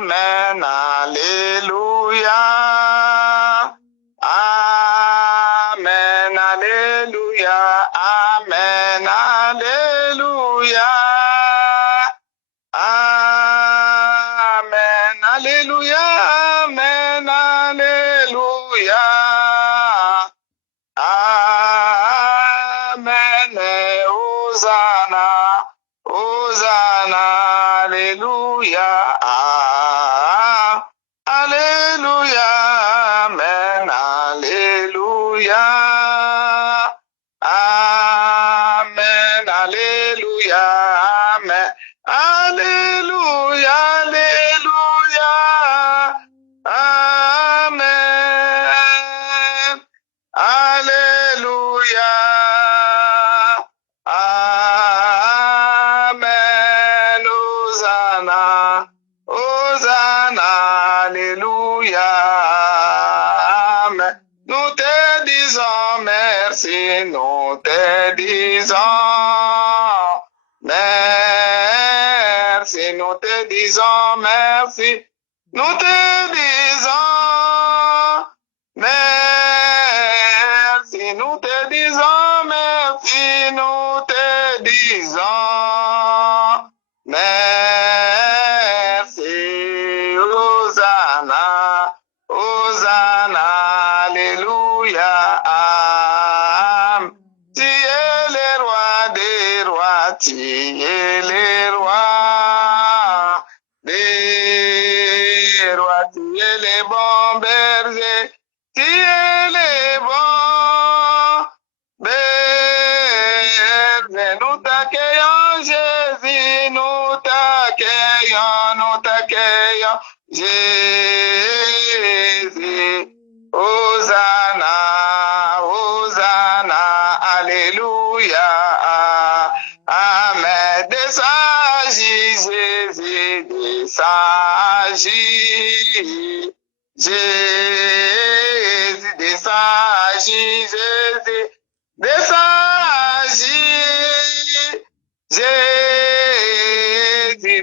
Amen, Alléluia. Amen, Alléluia. Amen, Alléluia. Amen, Alléluia. Amen, Alléluia. Amen, Hosanna. Hosanna, Alléluia. Alléluia, Amen, Alléluia. Amen, Alléluia, Amen. Alléluia, Alléluia. Amen. Alléluia. Amen. Hosanna. Hosanna. Alléluia. Amen. Nous te disons merci. Nous te disons merci. Nous te disons merci. Nous te disons merci. Nous te disons merci. Nous te disons merci. Hosanna. Hosanna. Alléluia. Amen. Tu es le roi des rois. Tu es le roi des rois. Tu es le bon berger. Tu es le bon berger. Nous t'accueillons, Jésus. Nous t'accueillons. Nous t'accueillons, Jésus. Hosanna. Hosanna. Alléluia. Amen. Descendis, Jésus. Descendis. Jésus. Descendis, Jésus. Descendis. Jésus.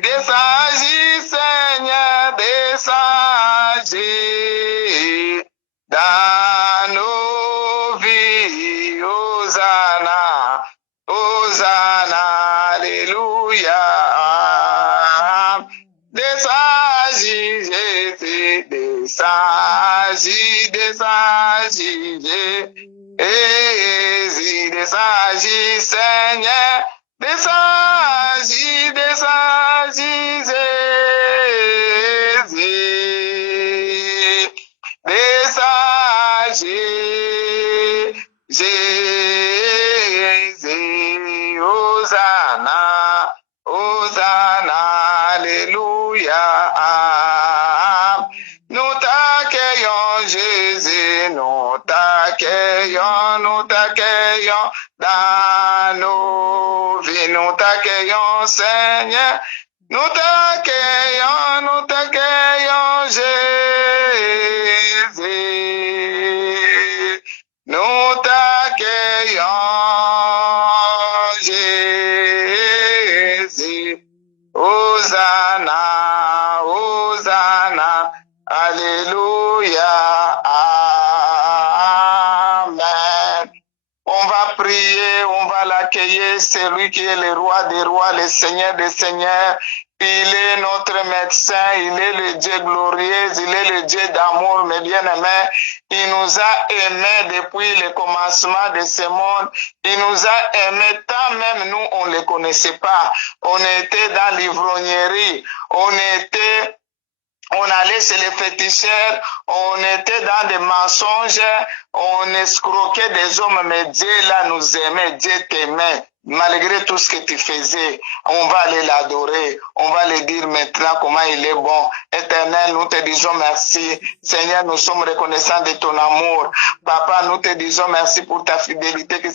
Descendis, Seigneur. Descendis dans nos vies. Hosanna. Hosanna. Alléluia. Descendis, Jésus. Descendis. Descendis, Jésus. Descendis, Seigneur. Descendis. Descendis, Jésus. Descendis, Jésus. Hosanna. Hosanna. Alléluia. Nous t'accueillons, Jésus. Nous t'accueillons. Nous t'accueillons dans nos vies. Nous t'accueillons, Seigneur. Nous t'accueillons. Nous t'accueillons, Jésus. Nous t'accueillons, Jésus. Hosanna. Hosanna. Alléluia. Amen. On va prier, on va l'accueillir, c'est lui qui est le roi des rois, le Seigneur des seigneurs. Il est notre médecin, il est le Dieu glorieux, il est le Dieu d'amour, mes bien-aimés. Il nous a aimés depuis le commencement de ce monde. Il nous a aimés tant même nous, on ne le connaissait pas. On était dans l'ivrognerie, on allait chez les féticheurs, on était dans des mensonges, on escroquait des hommes, mais Dieu là nous aimait, Dieu t'aimait. Malgré tout ce que tu faisais, on va aller l'adorer, on va le dire maintenant comment il est bon. Éternel, nous te disons merci. Seigneur, nous sommes reconnaissants de ton amour. Papa, nous te disons merci pour ta fidélité qui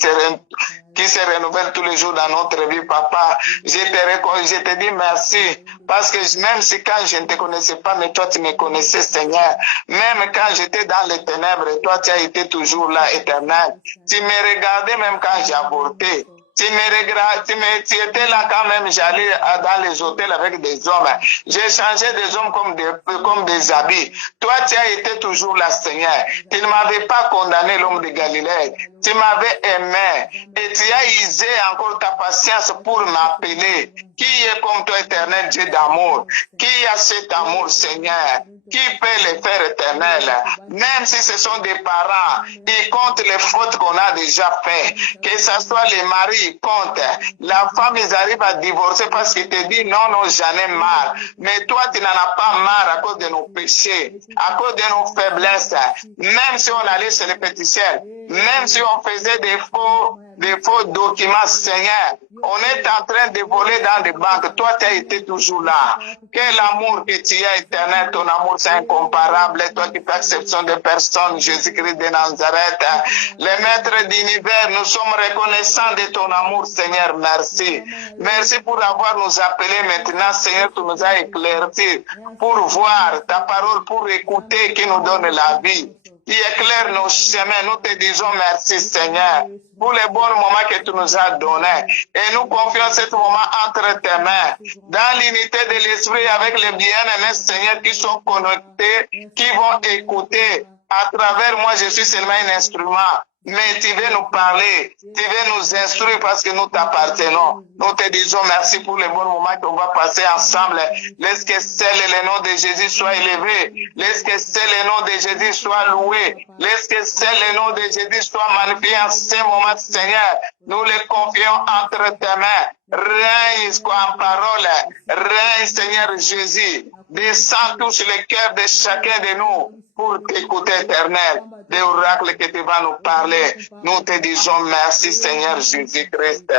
se renouvelle tous les jours dans notre vie, papa. Je te dis merci, parce que même si quand je ne te connaissais pas, mais toi tu me connaissais, Seigneur. Même quand j'étais dans les ténèbres, toi tu as été toujours là, éternel. Tu me regardais même quand j'ai avorté. Tu Tu étais là quand même, j'allais dans les hôtels avec des hommes. J'ai changé des hommes comme des habits. Toi, tu as été toujours là, Seigneur. Tu ne m'avais pas condamné, l'homme de Galilée. Tu m'avais aimé et tu as usé encore ta patience pour m'appeler. Qui est comme toi, éternel Dieu d'amour? Qui a cet amour, Seigneur? Qui peut les faire éternels? Même si ce sont des parents, ils comptent les fautes qu'on a déjà faites. Que ce soit les maris, ils comptent. La femme, ils arrivent à divorcer parce qu'ils te disent non, non, j'en ai marre. Mais toi, tu n'en as pas marre à cause de nos péchés, à cause de nos faiblesses. Même si on allait chez les péticiels, même si on faisait des faux documents, Seigneur, on est en train de voler dans des banques. Toi, tu as été toujours là. Quel amour que tu as éternel, ton amour c'est incomparable. Toi qui fais exception de personnes, Jésus-Christ de Nazareth, le maître d'univers, nous sommes reconnaissants de ton amour, Seigneur. Merci. Merci pour avoir nous appelé maintenant, Seigneur, tu nous as éclaircis pour voir ta parole, pour écouter qui nous donne la vie. Qui éclaire nos chemins. Nous te disons merci, Seigneur, pour les bons moments que tu nous as donnés. Et nous confions ce moment entre tes mains, dans l'unité de l'Esprit, avec les bien-aimés, Seigneur, qui sont connectés, qui vont écouter. À travers moi, je suis seulement un instrument. Mais tu veux nous parler, tu veux nous instruire parce que nous t'appartenons. Nous te disons merci pour les bons moments qu'on va passer ensemble. Laisse que seul le nom de Jésus soit élevé. Laisse que seul le nom de Jésus soit loué. Laisse que seul le nom de Jésus soit magnifié en ces moments, Seigneur. Nous les confions entre tes mains. Règne en parole. Règne, Seigneur Jésus. Descends, touche le cœur de chacun de nous pour t'écouter, éternel. Des oracles que tu vas nous parler. Nous te disons merci, Seigneur Jésus-Christ.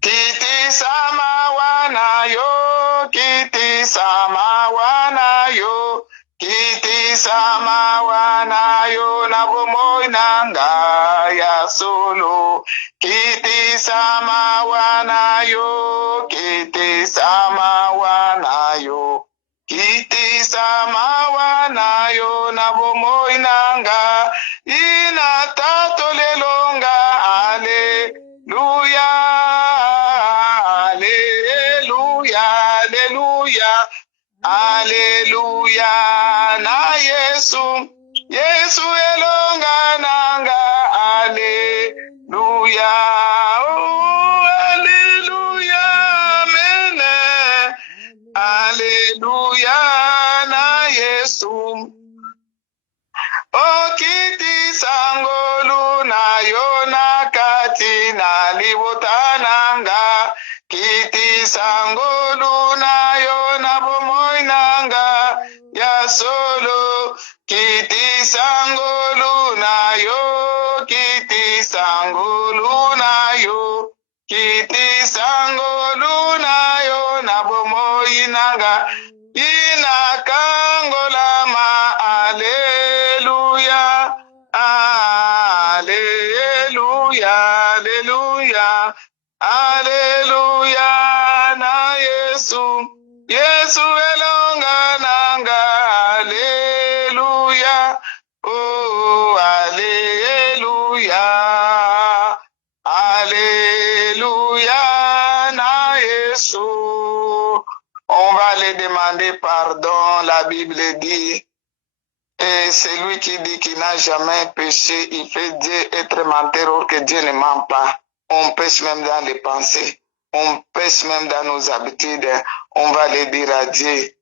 Kiti samawana yo, kiti samawana yo, kiti samawana yo, na bomoy nanga ya solo. Kiti samawana yo, kiti samawana yo, kiti samawana yo, na bomoy nanga ina tato lelonga. Alleluia, alleluia, alleluia, alleluia, na Yesu, Yesu elonga nanga. Alleluia, oh, alleluia, amen. Alleluia, na Yesu. Okiti sangolu na yona kati na libotananga. Kiti sangolu na yona bomoinanga ya solo. Kiti sangolu na yo, kiti sangolu na yo, kiti sangolu na yo na bomoinanga ina kangolama. Alleluia, alleluia, alleluia, alleluia, na Yesu, Yesu elonga nanga. Alleluia, oh, alleluia, alleluia, na Yesu. On va les demander pardon, la Bible dit. Et celui qui dit qu'il n'a jamais péché, il fait Dieu être menteur, or que Dieu ne ment pas. On pêche même dans les pensées, on pêche même dans nos habitudes. On va le dire à Dieu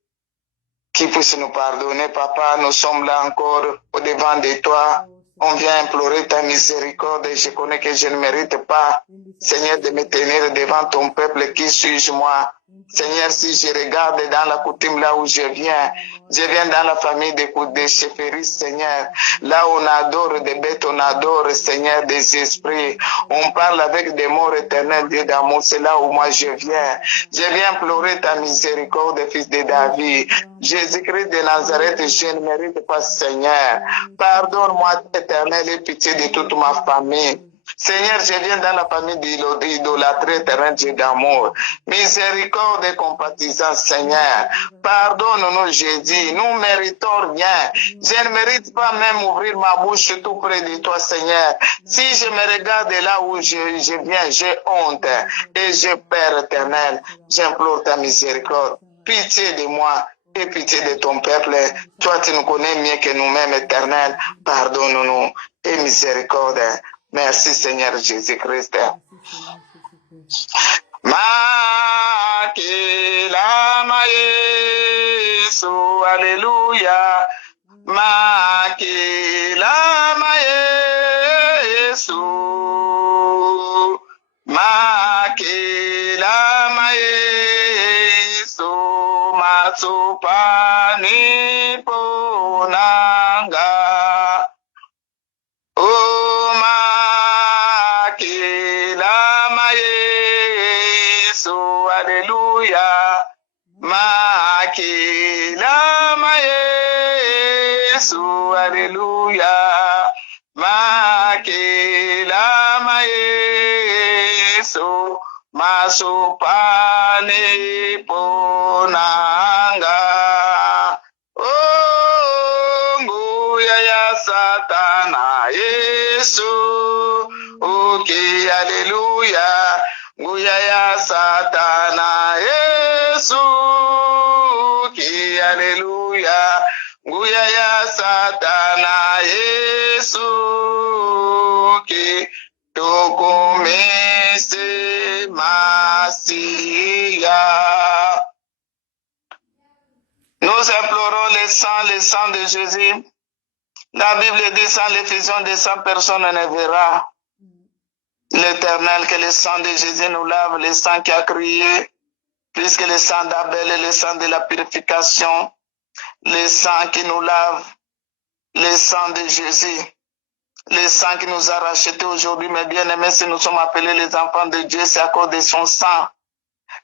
qui puisse nous pardonner. Papa, nous sommes là encore au devant de toi. On vient implorer ta miséricorde. Je connais que je ne mérite pas, Seigneur, de me tenir devant ton peuple. Qui suis-je moi? Seigneur, si je regarde dans la coutume là où je viens dans la famille des chefferies, Seigneur. Là où on adore des bêtes, on adore, Seigneur, des esprits. On parle avec des mots éternels, Dieu d'amour. C'est là où moi je viens. Je viens implorer ta miséricorde, fils de David. Jésus-Christ de Nazareth, je ne mérite pas, Seigneur. Pardonne-moi, éternel, et pitié de toute ma famille. Seigneur, je viens dans la famille d'idolâtrie éternelle, Dieu d'amour. Miséricorde et compatissance, Seigneur. Pardonne-nous, Jésus. Nous ne méritons rien. Je ne mérite pas même ouvrir ma bouche tout près de toi, Seigneur. Si je me regarde là où je viens, j'ai honte et j'ai Père éternel. J'implore ta miséricorde. Pitié de moi et pitié de ton peuple. Toi, tu nous connais mieux que nous-mêmes, éternel. Pardonne-nous et miséricorde. Merci Seigneur Jésus-Christ. Makila Yesu, Alléluia. Makila Yesu. Makila Yesu, Masupani Ponanga. Alléluia. Makila Yesu, Alléluia. Makila Yesu, Masupani Ponanga. Oh, nguya ya Satana Yesu. Okay, Alléluia. Nguya ya Satana Yesu, ki Alléluia. Nguya ya Satana Yesu, ki tokomese Masia. Nous implorons le sang de Jésus. La Bible dit sans l'effusion de 100 personnes ne verra l'Éternel, que le sang de Jésus nous lave, le sang qui a crié, puisque le sang d'Abel est le sang de la purification, le sang qui nous lave, le sang de Jésus, le sang qui nous a rachetés aujourd'hui, mes bien-aimés, si nous sommes appelés les enfants de Dieu, c'est à cause de son sang.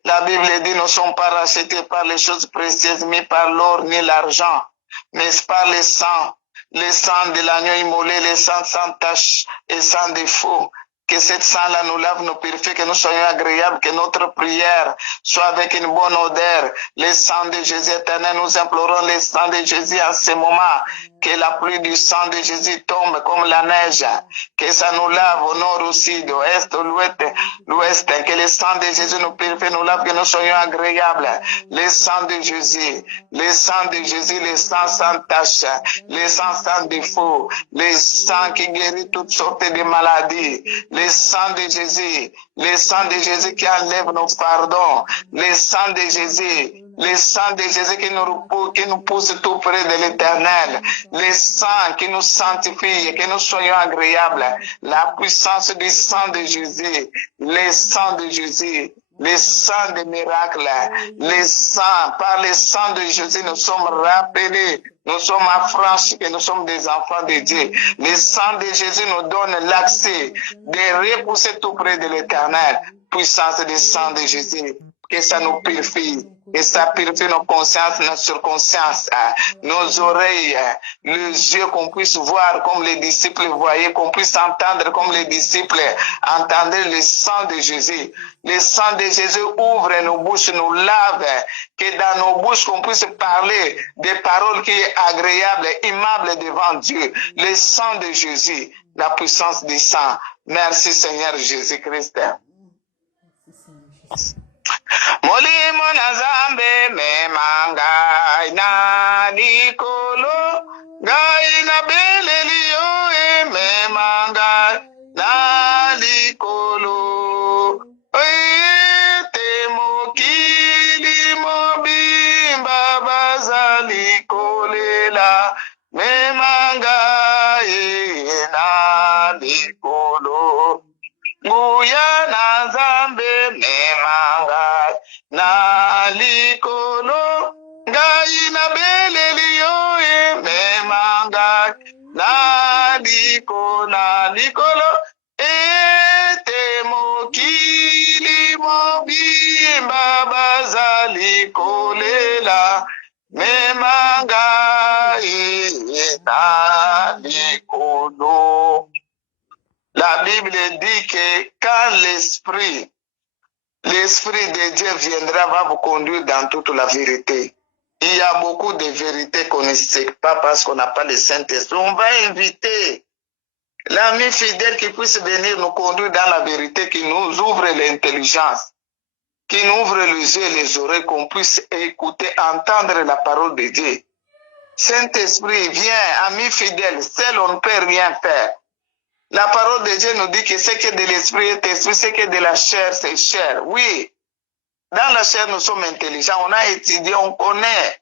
La Bible dit, nous ne sommes pas rachetés par les choses précieuses, ni par l'or, ni l'argent, mais par le sang de l'agneau immolé, le sang sans tache et sans défaut. Que cette sang-là nous lave, nous purifie, que nous soyons agréables, que notre prière soit avec une bonne odeur. Le sang de Jésus éternel, nous implorons le sang de Jésus à ce moment. Que la pluie du sang de Jésus tombe comme la neige. Que ça nous lave au nord, au sud, au est, au l'ouest. Que le sang de Jésus nous purifie, nous lave, que nous soyons agréables. Le sang de Jésus, le sang de Jésus, le sang sans tache, le sang sans défaut, le sang qui guérit toutes sortes de maladies. Le sang de Jésus, le sang de Jésus qui enlève nos pardons, le sang de Jésus, le sang de Jésus qui nous pousse tout près de l'Éternel, le sang qui nous sanctifie et que nous soyons agréables, la puissance du sang de Jésus, le sang de Jésus, le sang des miracles, le sang, par le sang de Jésus, nous sommes rappelés, nous sommes affranchis que nous sommes des enfants de Dieu. Le sang de Jésus nous donne l'accès de repousser tout près de l'Éternel. Puissance du sang de Jésus, que ça nous purifie, que ça purifie nos consciences, nos surconsciences, nos oreilles, les yeux, qu'on puisse voir comme les disciples voyaient, qu'on puisse entendre comme les disciples entendaient le sang de Jésus. Le sang de Jésus ouvre nos bouches, nous lave, que dans nos bouches qu'on puisse parler des paroles qui sont agréables, aimables devant Dieu. Le sang de Jésus, la puissance du sang. Merci Seigneur Jésus-Christ. Molimo na zambe mema ngai na nikolo ngai na belelio mema ngai na likolo oite mokili mobimba bazali kolela mema ngai na likolo nguya na zambe memanga na likolo ngai na belelio memanga na likolo ete mokili mobimba bazali kolela memanga na likolo. La Bible dit que quand l'Esprit de Dieu viendra, va vous conduire dans toute la vérité. Il y a beaucoup de vérités qu'on ne sait pas parce qu'on n'a pas le Saint-Esprit. On va inviter l'ami fidèle qui puisse venir nous conduire dans la vérité, qui nous ouvre l'intelligence, qui nous ouvre les yeux et les oreilles, qu'on puisse écouter, entendre la parole de Dieu. Saint-Esprit, viens, ami fidèle, seul on ne peut rien faire. La parole de Dieu nous dit que ce qui est de l'esprit est esprit, ce qui est de la chair, c'est chair. Oui, dans la chair, nous sommes intelligents, on a étudié, on connaît,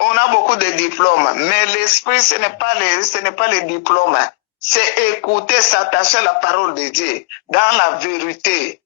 on a beaucoup de diplômes, mais l'esprit, ce n'est pas les diplômes, c'est écouter, s'attacher à la parole de Dieu, dans la vérité,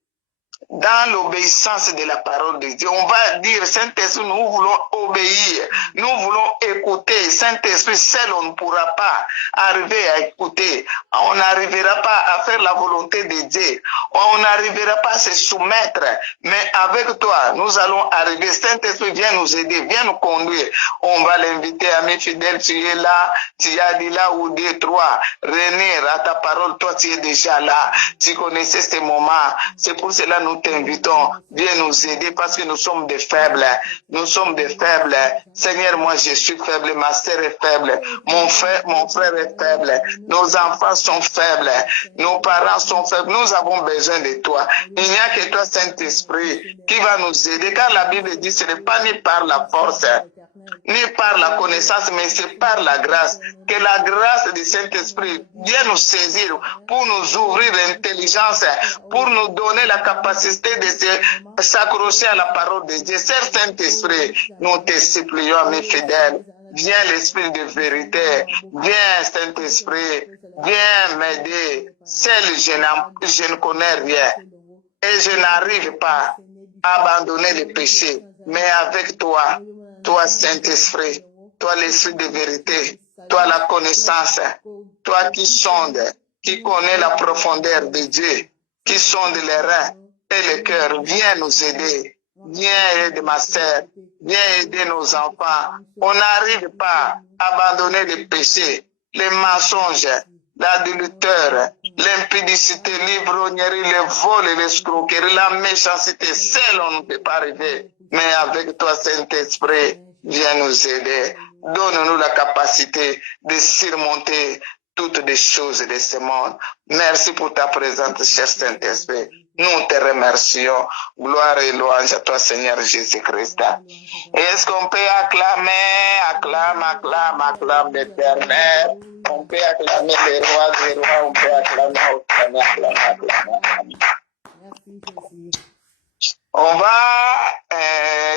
dans l'obéissance de la parole de Dieu. On va dire, Saint-Esprit, nous voulons obéir, nous voulons écouter. Saint-Esprit, seul, on ne pourra pas arriver à écouter. On n'arrivera pas à faire la volonté de Dieu. On n'arrivera pas à se soumettre. Mais avec toi, nous allons arriver. Saint-Esprit, viens nous aider, viens nous conduire. On va l'inviter, ami fidèle, tu es là, tu as dit là où deux, trois. René, à ta parole, toi, tu es déjà là. Tu connaissais ces moments. C'est pour cela que nous t'invitons, viens nous aider parce que nous sommes des faibles. Nous sommes des faibles. Seigneur, moi je suis faible, ma sœur est faible, mon frère est faible, nos enfants sont faibles, nos parents sont faibles. Nous avons besoin de toi. Il n'y a que toi, Saint-Esprit, qui va nous aider. Car la Bible dit, ce n'est pas ni par la force, ni par la connaissance, mais c'est par la grâce. Que la grâce du Saint-Esprit vienne nous saisir pour nous ouvrir l'intelligence, pour nous donner la capacité de s'accrocher à la parole de Dieu. Seigneur Saint-Esprit, nous te supplions, mes fidèles. Viens l'Esprit de vérité. Viens Saint-Esprit. Viens m'aider. Seul je ne connais rien. Et je n'arrive pas à abandonner le péché. Mais avec toi, toi Saint-Esprit, toi l'Esprit de vérité, toi la connaissance, toi qui sonde, qui connais la profondeur de Dieu, qui sonde les reins et le cœur, viens nous aider. Viens aider ma sœur, viens aider nos enfants. On n'arrive pas à abandonner le péché, les mensonges, l'adultère, l'impudicité, l'ivrognerie, le vol, l'escroquerie, la méchanceté. Seul on ne peut pas arriver. Mais avec toi, Saint-Esprit, viens nous aider. Donne-nous la capacité de surmonter toutes les choses de ce monde. Merci pour ta présence, cher Saint-Esprit. Nous te remercions. Gloire et louange à toi, Seigneur Jésus-Christ. Est-ce qu'on peut acclame l'Éternel. On peut acclamer les rois des rois. On peut acclamer. On va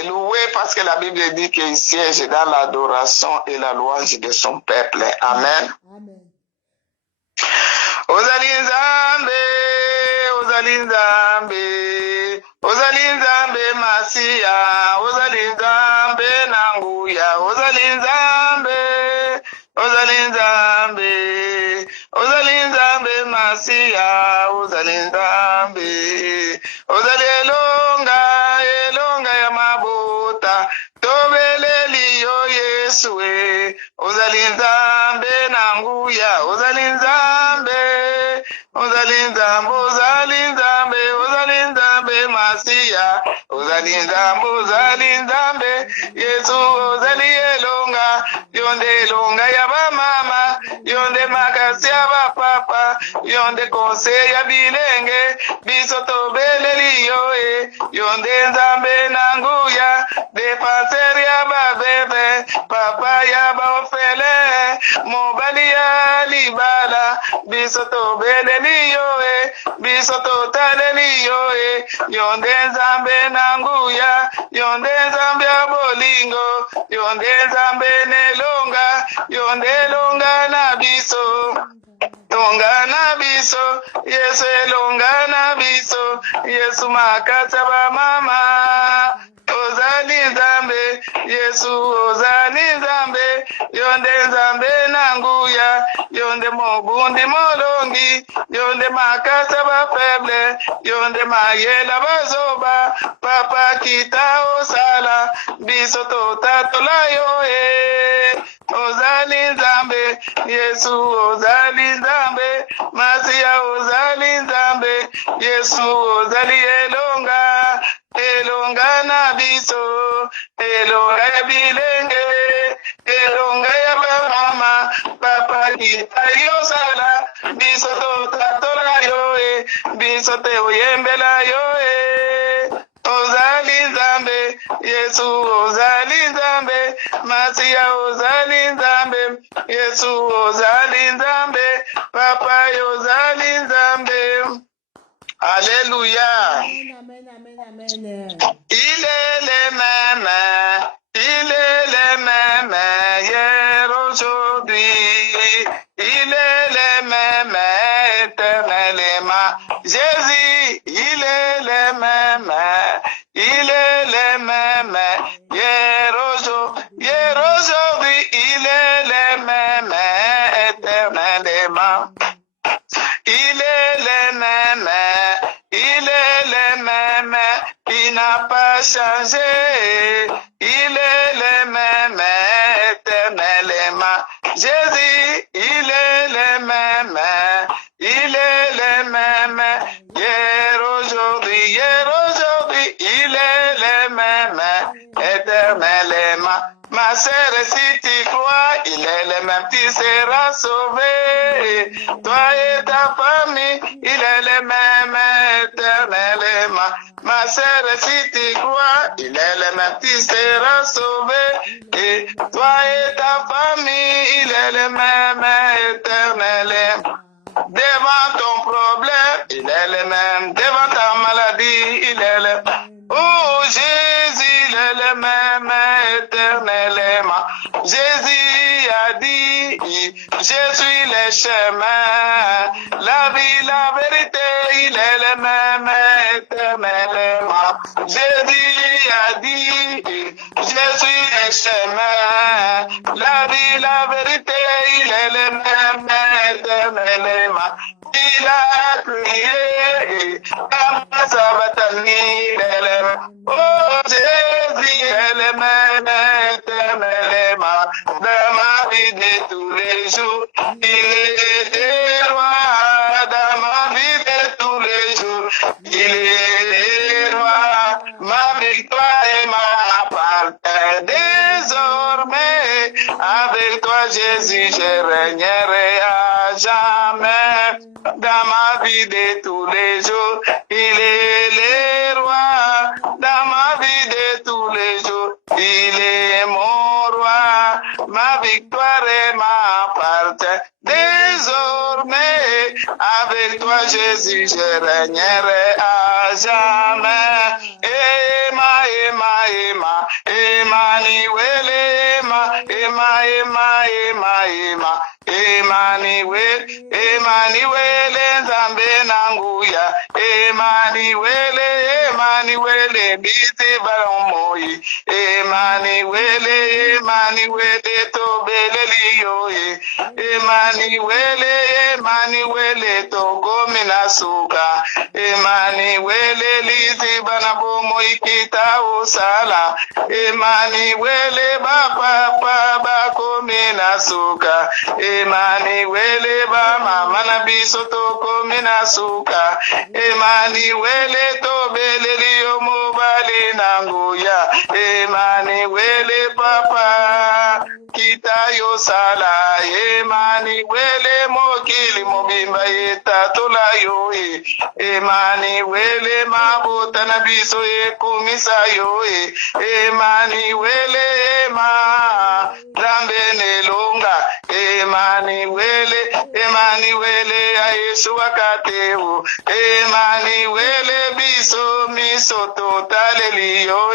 louer parce que la Bible dit qu'il siège dans l'adoration et la louange de son peuple. Amen. Ozali Nzambe Masia, Ozali Nzambe Nanguya, Ozali Nzambe Masia, Ozali Nzambe, Ozali Elonga ya mabota, tobeleli yo Yesue, Ozali Nzambe Nanguya, Ozali Nzambe Masia, Ozali Nzambe, Yesu Ozali Elonga, yonde Elonga ya bamama, yonde makasi ya bapapa, yonde conseil ya bilenge, biso tobeleli yo yonde Nzambe Nanguya, défenseur ya babebe, papa ya baofele, mobali ya libala, biso tobeleli yo biso totaleli yo yonde Nzambe Nanguya, yonde Nzambe ya bolingo, yonde Nzambe nelonga, yonde elonga na biso. Longa na biso, Yesu elonga na biso, Yesu makasa ba mama. Ozali Nzambe, Yesu ozali Nzambe, yonde Nzambe Nanguya, yonde mobundi molongi, yonde makasa ba faible, yonde mayela bazoba, papa kita osala, biso totatola yo ozali nzambe, Yesu ozali nzambe, Masia ozali nzambe, Yesu ozali elonga, elonga na biso, elonga ya bilenge, elonga ya bamama, papa kita yosala, biso totatola yo biso te oyembela yo ozali nzambe, Yesu ozali nzambe, Masia ozali nzambe, Yesu ozali nzambe, papa ozali nzambe. Alléluia. Amen, amen, amen. Il est le même, il est le même hier, aujourd'hui. Il est le même éternellement. Jésus, il est le même, il est le même hier, aujourd'hui. Il est le même éternellement. Il est le même, il est le même, il n'a pas changé. Il est le même éternellement. Jésus, il est le même, il est le même. Hier, aujourd'hui, il est le même éternellement. Ma sœur, si tu crois, il est le même, tu seras sauvé. Toi et ta famille, il est le même éternellement. Ma sœur, si tu crois, il est le même, tu seras sauvé. Et toi et ta famille, il est le même éternellement. Devant ton problème, il est le même. Devant ta maladie, il est le même. Oh Jésus, il est le même éternellement. Jésus a dit, je suis le chemin, la vie, la vérité, il est le même éternellement. Jésus a dit, je suis le chemin, la vie, la vérité, il est le même éternellement. Il a crié, oh Jésus est le même éternellement. Dans ma vie de tous les jours, il est roi. Dans ma vie de tous les jours, il est roi. Ma victoire et ma appartient désormais. Avec toi Jésus, je régnerai à jamais. Dans ma vie de tous les jours, il est le roi. Dans ma vie de tous les jours, il est mon roi. Ma victoire m'appartient désormais. Avec toi Jésus, je régnerai à jamais. Emmanuel, Emmanuel, Nzambe nanguya. Emmanuel, biti baramoyi. Emmanuel, tobeleliyo. Emmanuel, togomina suka. Emmanuel, liti banabomo ikita usala. Emmanuel, bapa bakomina suka. Emmanuel, ba mama na biso tokomina suka. Emmanuel, tobeleliyo mobali nanguya. Emmanuel, papa kita yo sala. Emmanuel, mokili mobimba yetatola yo. Emmanuel, mabota na biso ekumisa yo. Emmanuel, Nzambe nelonga. Emmanuel, Yesu wakateu. Emmanuel, biso miso totaleliyo.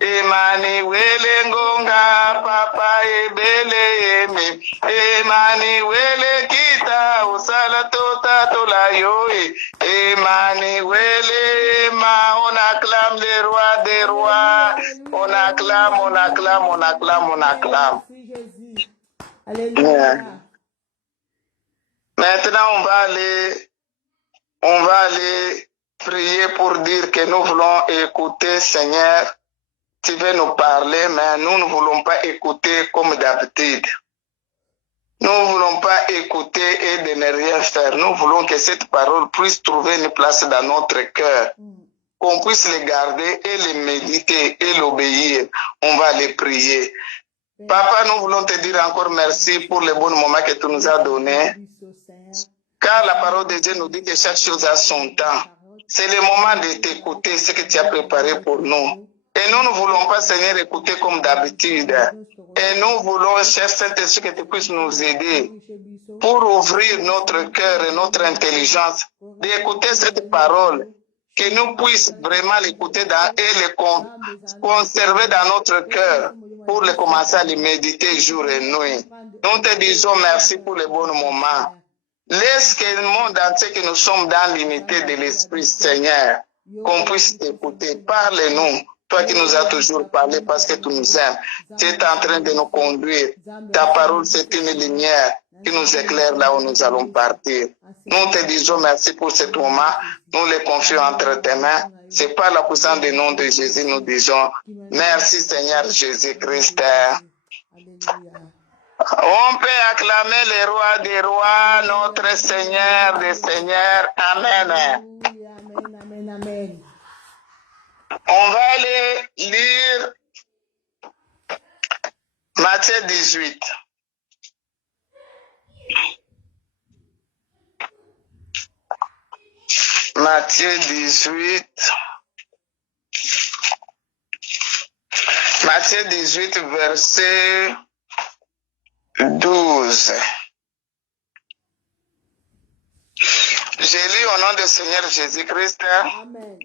Emmanuel, ngonga papa ebele eme. Emmanuel, kita usala totatola yo. Emmanuel, on acclame le roi des rois. On acclame. Alléluia. Maintenant, on va aller prier pour dire que nous voulons écouter, Seigneur. Tu veux nous parler, mais nous ne voulons pas écouter comme d'habitude. Nous ne voulons pas écouter et de ne rien faire. Nous voulons que cette parole puisse trouver une place dans notre cœur. Qu'on puisse les garder et les méditer et l'obéir. On va les prier. Papa, nous voulons te dire encore merci pour le bon moment que tu nous as donné. Car la parole de Dieu nous dit que chaque chose a son temps. C'est le moment de t'écouter, ce que tu as préparé pour nous. Et nous ne voulons pas, Seigneur, écouter comme d'habitude. Et nous voulons, cher Saint-Esprit, que tu puisses nous aider pour ouvrir notre cœur et notre intelligence, d'écouter cette parole, que nous puissions vraiment l'écouter et le conserver dans notre cœur pour le commencer à les méditer jour et nuit. Nous te disons merci pour le bon moment. Laisse que le monde entier, que nous sommes dans l'unité de l'Esprit, Seigneur, qu'on puisse t'écouter. Parle-nous. Toi qui nous as toujours parlé parce que tu nous aimes, tu es en train de nous conduire. Ta parole, c'est une lumière qui nous éclaire là où nous allons partir. Nous te disons merci pour ce moment. Nous le confions entre tes mains. C'est par la puissance du nom de Jésus, nous disons merci Seigneur Jésus-Christ. On peut acclamer le roi des rois, notre Seigneur des seigneurs. Amen. Amen, amen, amen. On va aller lire Matthieu 18. Matthieu 18. Matthieu 18, verset 12. J'ai lu au nom du Seigneur Jésus-Christ. Amen.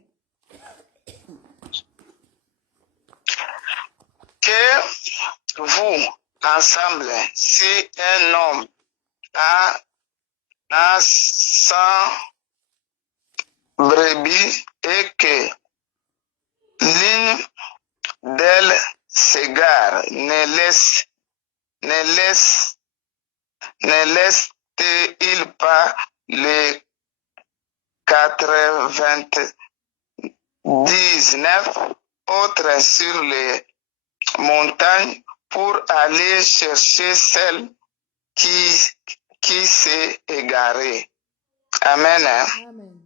Que vous, ensemble, si un homme a 100 brebis et que l'une d'elles s'égare, ne laisse-t-il pas les 99 autres sur les montagnes pour aller chercher celle qui s'est égarée? Amen. Amen.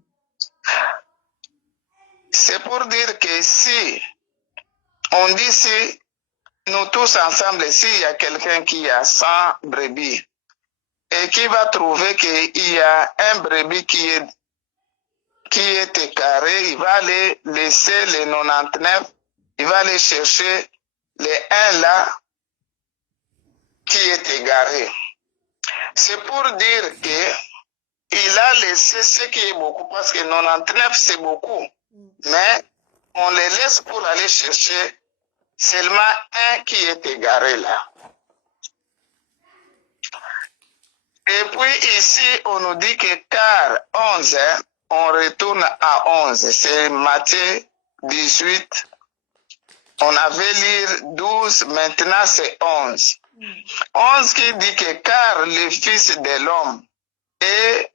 C'est pour dire que si on dit si nous tous ensemble, s'il y a quelqu'un qui a 100 brebis et qui va trouver qu'il y a un brebis qui est égaré, il va aller laisser les 99, il va aller chercher les 1 là qui est égaré. C'est pour dire que il a laissé ce qui est beaucoup, parce que 99 c'est beaucoup, mais on les laisse pour aller chercher seulement un qui est égaré là. Et puis ici, on nous dit que car 11, on retourne à 11. C'est Matthieu 18. On avait lire 12, maintenant c'est 11. 11 qui dit que car le Fils de l'homme est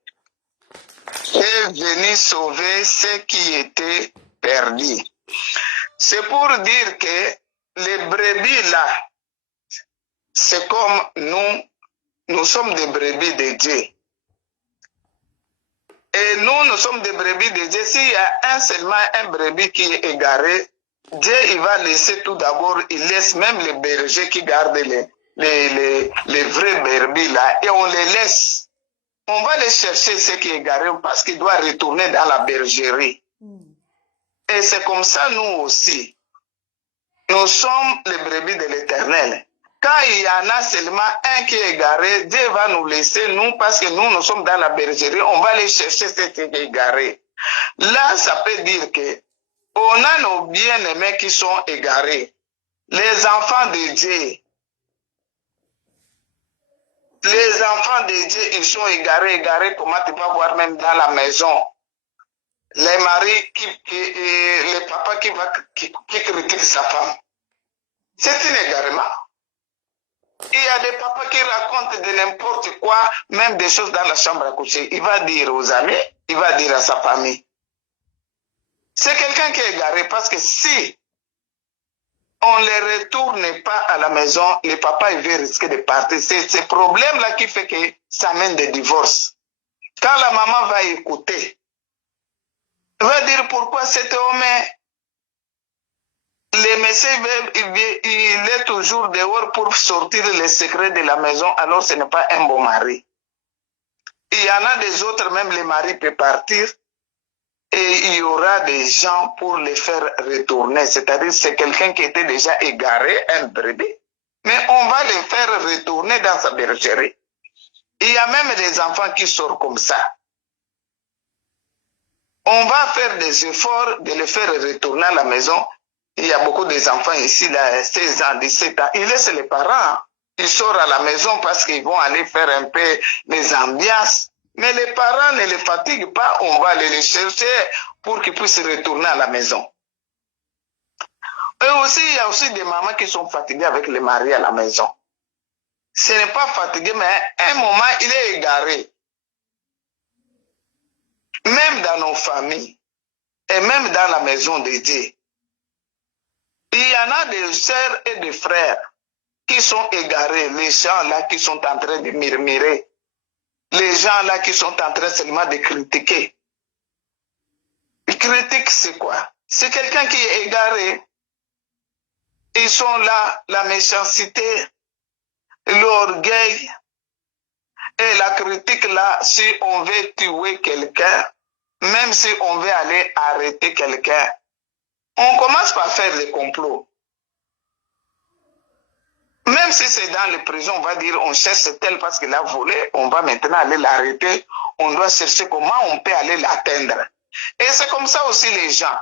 venu sauver ce qui était perdu. C'est pour dire que les brebis là, c'est comme nous sommes des brebis de Dieu. Et nous sommes des brebis de Dieu. S'il y a seulement un brebis qui est égaré, Dieu, il va laisser tout d'abord, il laisse même les bergers qui gardent les vrais brebis là, et on les laisse. On va les chercher ce qui est égaré parce qu'il doit retourner dans la bergerie. Et c'est comme ça nous aussi. Nous sommes les brebis de l'Éternel. Quand il y en a seulement un qui est égaré, Dieu va nous laisser, nous, parce que nous sommes dans la bergerie, on va aller chercher ce qui est égaré. Là, ça peut dire que on a nos bien-aimés qui sont égarés. Les enfants de Dieu. Les enfants de Dieu, ils sont égarés, comment tu vas voir même dans la maison. Les maris, les papas qui critiquent sa femme. C'est un égarement. Il y a des papas qui racontent de n'importe quoi, même des choses dans la chambre à coucher. Il va dire aux amis, il va dire à sa famille. C'est quelqu'un qui est égaré parce que si on ne les retourne pas à la maison, le papa il veut risquer de partir. C'est ce problème-là qui fait que ça mène des divorces. Quand la maman va écouter, elle va dire pourquoi cet homme, le monsieur il est toujours dehors pour sortir les secrets de la maison, alors ce n'est pas un bon mari. Il y en a des autres, même le mari peut partir et il y aura des gens pour les faire retourner. C'est-à-dire c'est quelqu'un qui était déjà égaré, un brebis, mais on va les faire retourner dans sa bergerie. Il y a même des enfants qui sortent comme ça. On va faire des efforts de les faire retourner à la maison. Il y a beaucoup d'enfants ici, là, 16 ans, 17 ans. Ils laissent les parents. Ils sortent à la maison parce qu'ils vont aller faire un peu les ambiances. Mais les parents ne les fatiguent pas. On va aller les chercher pour qu'ils puissent retourner à la maison. Et aussi, il y a aussi des mamans qui sont fatiguées avec les maris à la maison. Ce n'est pas fatigué, mais à un moment, il est égaré. Même dans nos familles, et même dans la maison de Dieu, il y en a des sœurs et des frères qui sont égarés, les gens-là qui sont en train de murmurer, les gens-là qui sont en train seulement de critiquer. Critique, c'est quoi? C'est quelqu'un qui est égaré. Ils sont là, la méchanceté, l'orgueil, et la critique là, si on veut tuer quelqu'un, même si on veut aller arrêter quelqu'un, on commence par faire des complots. Même si c'est dans les prisons, on va dire on cherche tel parce qu'il a volé, on va maintenant aller l'arrêter, on doit chercher comment on peut aller l'atteindre. Et c'est comme ça aussi les gens.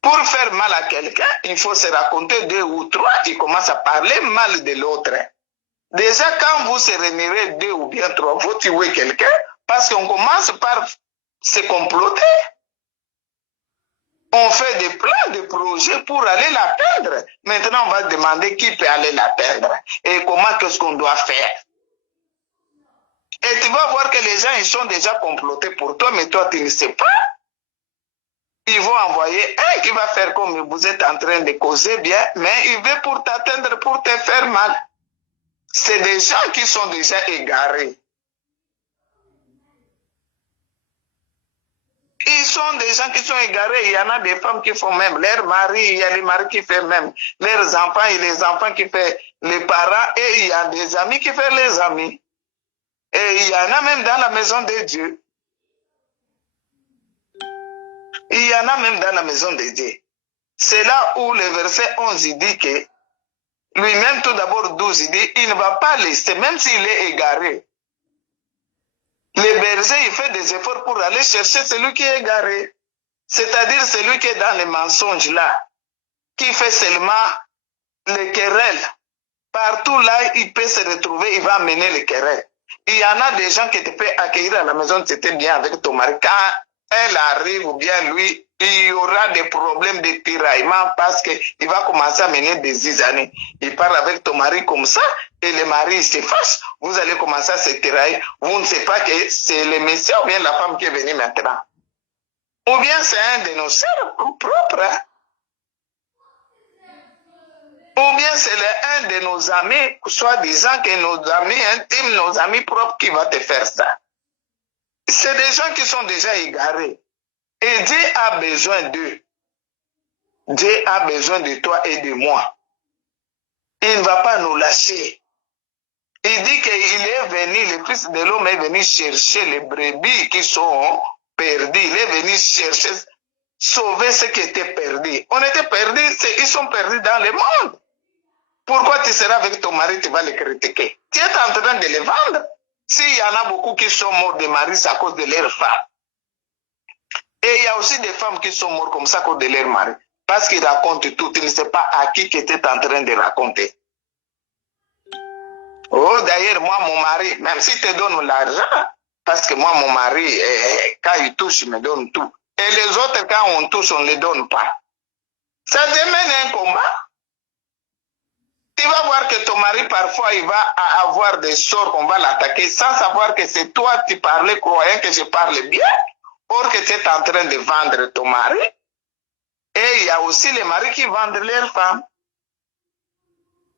Pour faire mal à quelqu'un, il faut se raconter 2 ou 3, ils commencent à parler mal de l'autre. Déjà, quand vous se réunirez 2 ou bien 3, vous tuez quelqu'un, parce qu'on commence par se comploter. On fait des plans, des projets pour aller l'atteindre. Maintenant, on va demander qui peut aller l'atteindre et comment qu'est-ce qu'on doit faire. Et tu vas voir que les gens, ils sont déjà complotés pour toi, mais toi, tu ne sais pas. Ils vont envoyer un qui va faire comme vous êtes en train de causer bien, mais il veut pour t'atteindre, pour te faire mal. C'est des gens qui sont déjà égarés. Ils sont des gens qui sont égarés. Il y en a des femmes qui font même leur mari, il y a les maris qui font même leurs enfants et les enfants qui font les parents et il y a des amis qui font les amis. Et il y en a même dans la maison de Dieu. Il y en a même dans la maison de Dieu. C'est là où le verset 11 il dit que lui-même tout d'abord 12 il dit il ne va pas laisser même s'il est égaré. Le berger, il fait des efforts pour aller chercher celui qui est égaré. C'est-à-dire celui qui est dans les mensonges là, qui fait seulement les querelles. Partout là, il peut se retrouver, il va mener les querelles. Il y en a des gens qui te peuvent accueillir à la maison, c'était bien avec ton mari. Quand elle arrive ou bien lui, il y aura des problèmes de tiraillement parce qu'il va commencer à mener des zizanis. Il parle avec ton mari comme ça et le mari se fâche. Vous allez commencer à se tirailler. Vous ne savez pas que c'est le monsieur ou bien la femme qui est venue maintenant. Ou bien c'est un de nos sœurs propres. Hein? Ou bien c'est un de nos amis, soi-disant que nos amis intimes, nos amis propres qui va te faire ça. C'est des gens qui sont déjà égarés. Et Dieu a besoin d'eux. Dieu a besoin de toi et de moi. Il ne va pas nous lâcher. Il dit qu'il est venu, le Fils de l'homme est venu chercher les brebis qui sont perdus. Il est venu chercher, sauver ceux qui étaient perdus. On était perdus, ils sont perdus dans le monde. Pourquoi tu seras avec ton mari, tu vas les critiquer? Tu es en train de les vendre. S'il y en a beaucoup qui sont morts de mari, c'est à cause de leur femme. Et il y a aussi des femmes qui sont mortes comme ça à cause de leur mari. Parce qu'ils racontent tout, tu ne sais pas à qui tu étais en train de raconter. Oh, d'ailleurs, moi, mon mari, même s'il te donne l'argent, parce que moi, mon mari, quand il touche, il me donne tout. Et les autres, quand on touche, on ne les donne pas. Ça demène un combat. Tu vas voir que ton mari, parfois, il va avoir des sorts qu'on va l'attaquer sans savoir que c'est toi, tu parlais croyant que je parle bien, or que tu es en train de vendre ton mari. Et il y a aussi les maris qui vendent leurs femmes.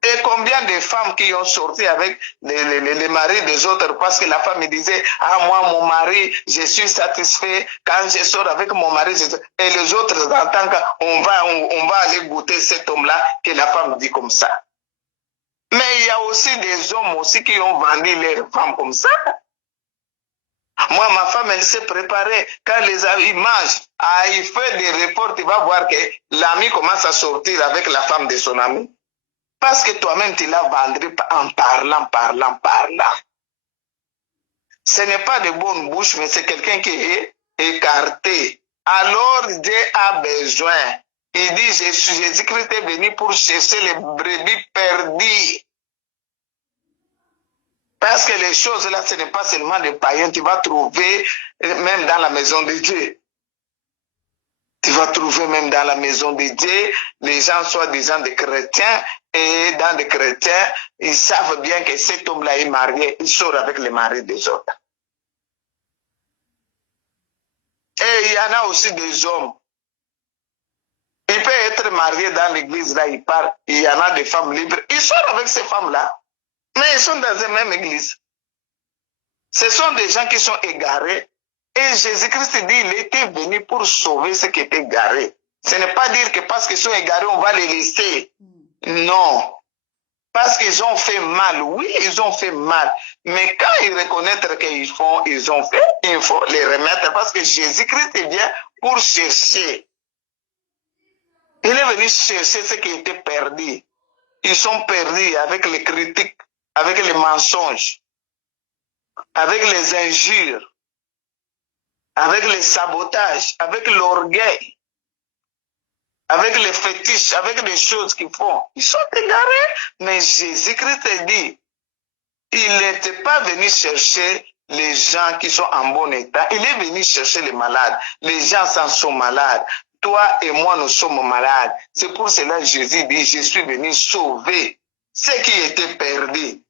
Et combien de femmes qui ont sorti avec les maris des autres parce que la femme me disait, ah moi mon mari, je suis satisfait quand je sors avec mon mari. Et les autres entendent qu'on va aller goûter cet homme-là que la femme dit comme ça. Mais il y a aussi des hommes aussi qui ont vendu leurs femmes comme ça. Moi, ma femme, elle s'est préparée. Quand les amis mangent, il fait des reports, tu vas voir que l'ami commence à sortir avec la femme de son ami. Parce que toi-même, tu l'as vendu en parlant. Ce n'est pas de bonne bouche, mais c'est quelqu'un qui est écarté. Alors, Dieu a besoin. Il dit, Jésus-Christ est venu pour chercher les brebis perdues. Parce que les choses là, ce n'est pas seulement des païens. Tu vas trouver même dans la maison de Dieu. Tu vas trouver même dans la maison de Dieu, les gens soi-disant des chrétiens, et dans des chrétiens, ils savent bien que cet homme-là est marié, il sort avec les maris des autres. Et il y en a aussi des hommes. Il peut être marié dans l'église, là, il parle, il y en a des femmes libres, ils sortent avec ces femmes-là, mais ils sont dans la même église. Ce sont des gens qui sont égarés. Et Jésus-Christ dit, il était venu pour sauver ceux qui étaient égarés. Ce n'est pas dire que parce qu'ils sont égarés, on va les laisser. Non. Parce qu'ils ont fait mal. Oui, ils ont fait mal. Mais quand ils reconnaissent qu'ils ont fait, il faut les remettre. Parce que Jésus-Christ vient pour chercher. Il est venu chercher ceux qui étaient perdus. Ils sont perdus avec les critiques, avec les mensonges, avec les injures, avec les sabotages, avec l'orgueil, avec les fétiches, avec les choses qu'ils font. Ils sont égarés, mais Jésus-Christ dit, il n'était pas venu chercher les gens qui sont en bon état, il est venu chercher les malades. Les gens s'en sont malades. Toi et moi, nous sommes malades. C'est pour cela que Jésus dit, je suis venu sauver ceux qui étaient perdus.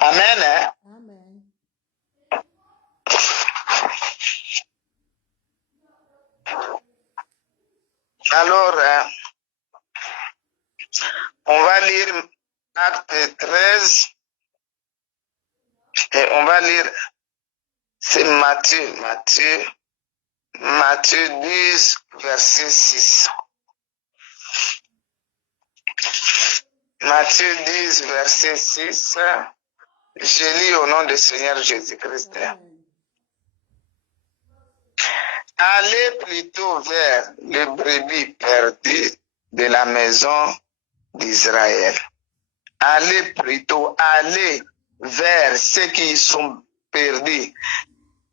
Amen. Hein? Amen. Alors, on va lire Acte 13 et on va lire, c'est Matthieu 10, verset 6. Matthieu 10, verset 6. Je lis au nom du Seigneur Jésus-Christ. Allez plutôt vers les brebis perdues de la maison d'Israël. Allez vers ceux qui sont perdus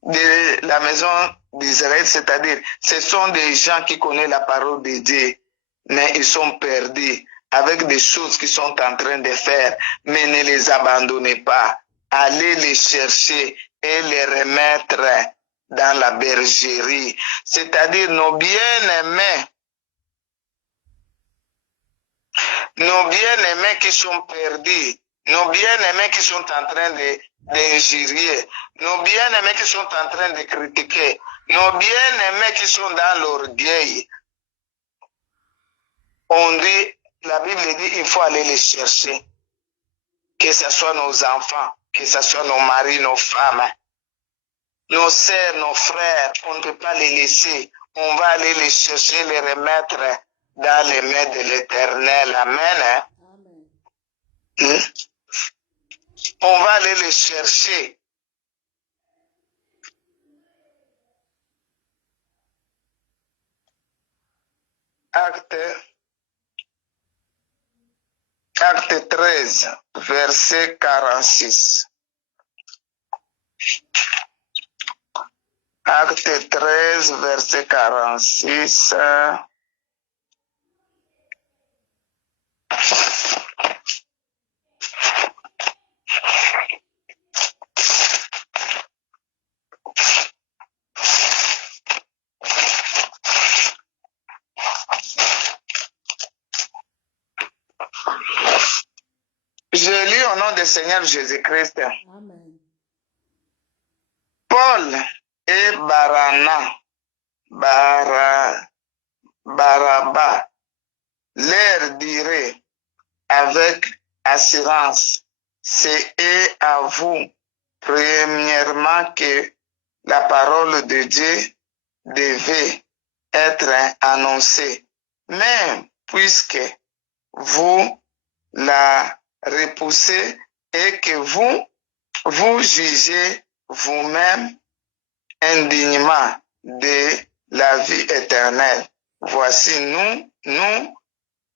de la maison d'Israël, c'est-à-dire, ce sont des gens qui connaissent la parole de Dieu, mais ils sont perdus avec des choses qu'ils sont en train de faire, mais ne les abandonnez pas. Allez les chercher et les remettre dans la bergerie, c'est-à-dire nos bien-aimés qui sont perdus, nos bien-aimés qui sont en train d'injurier, nos bien-aimés qui sont en train de critiquer, nos bien-aimés qui sont dans l'orgueil. On dit, la Bible dit, il faut aller les chercher, que ce soit nos enfants, que ce soit nos maris, nos femmes, nos sœurs, nos frères, on ne peut pas les laisser. On va aller les chercher, les remettre dans les mains de l'Éternel. Amen. Amen. On va aller les chercher. Acte 13, verset 46. Acte 13, verset 46. Je lis au nom du Seigneur Jésus-Christ. Amen. Paul et Barabas leur dirait avec assurance, c'est à vous, premièrement, que la parole de Dieu devait être annoncée. Mais puisque vous la repoussez et que vous jugez vous-même indignement de la vie éternelle, voici nous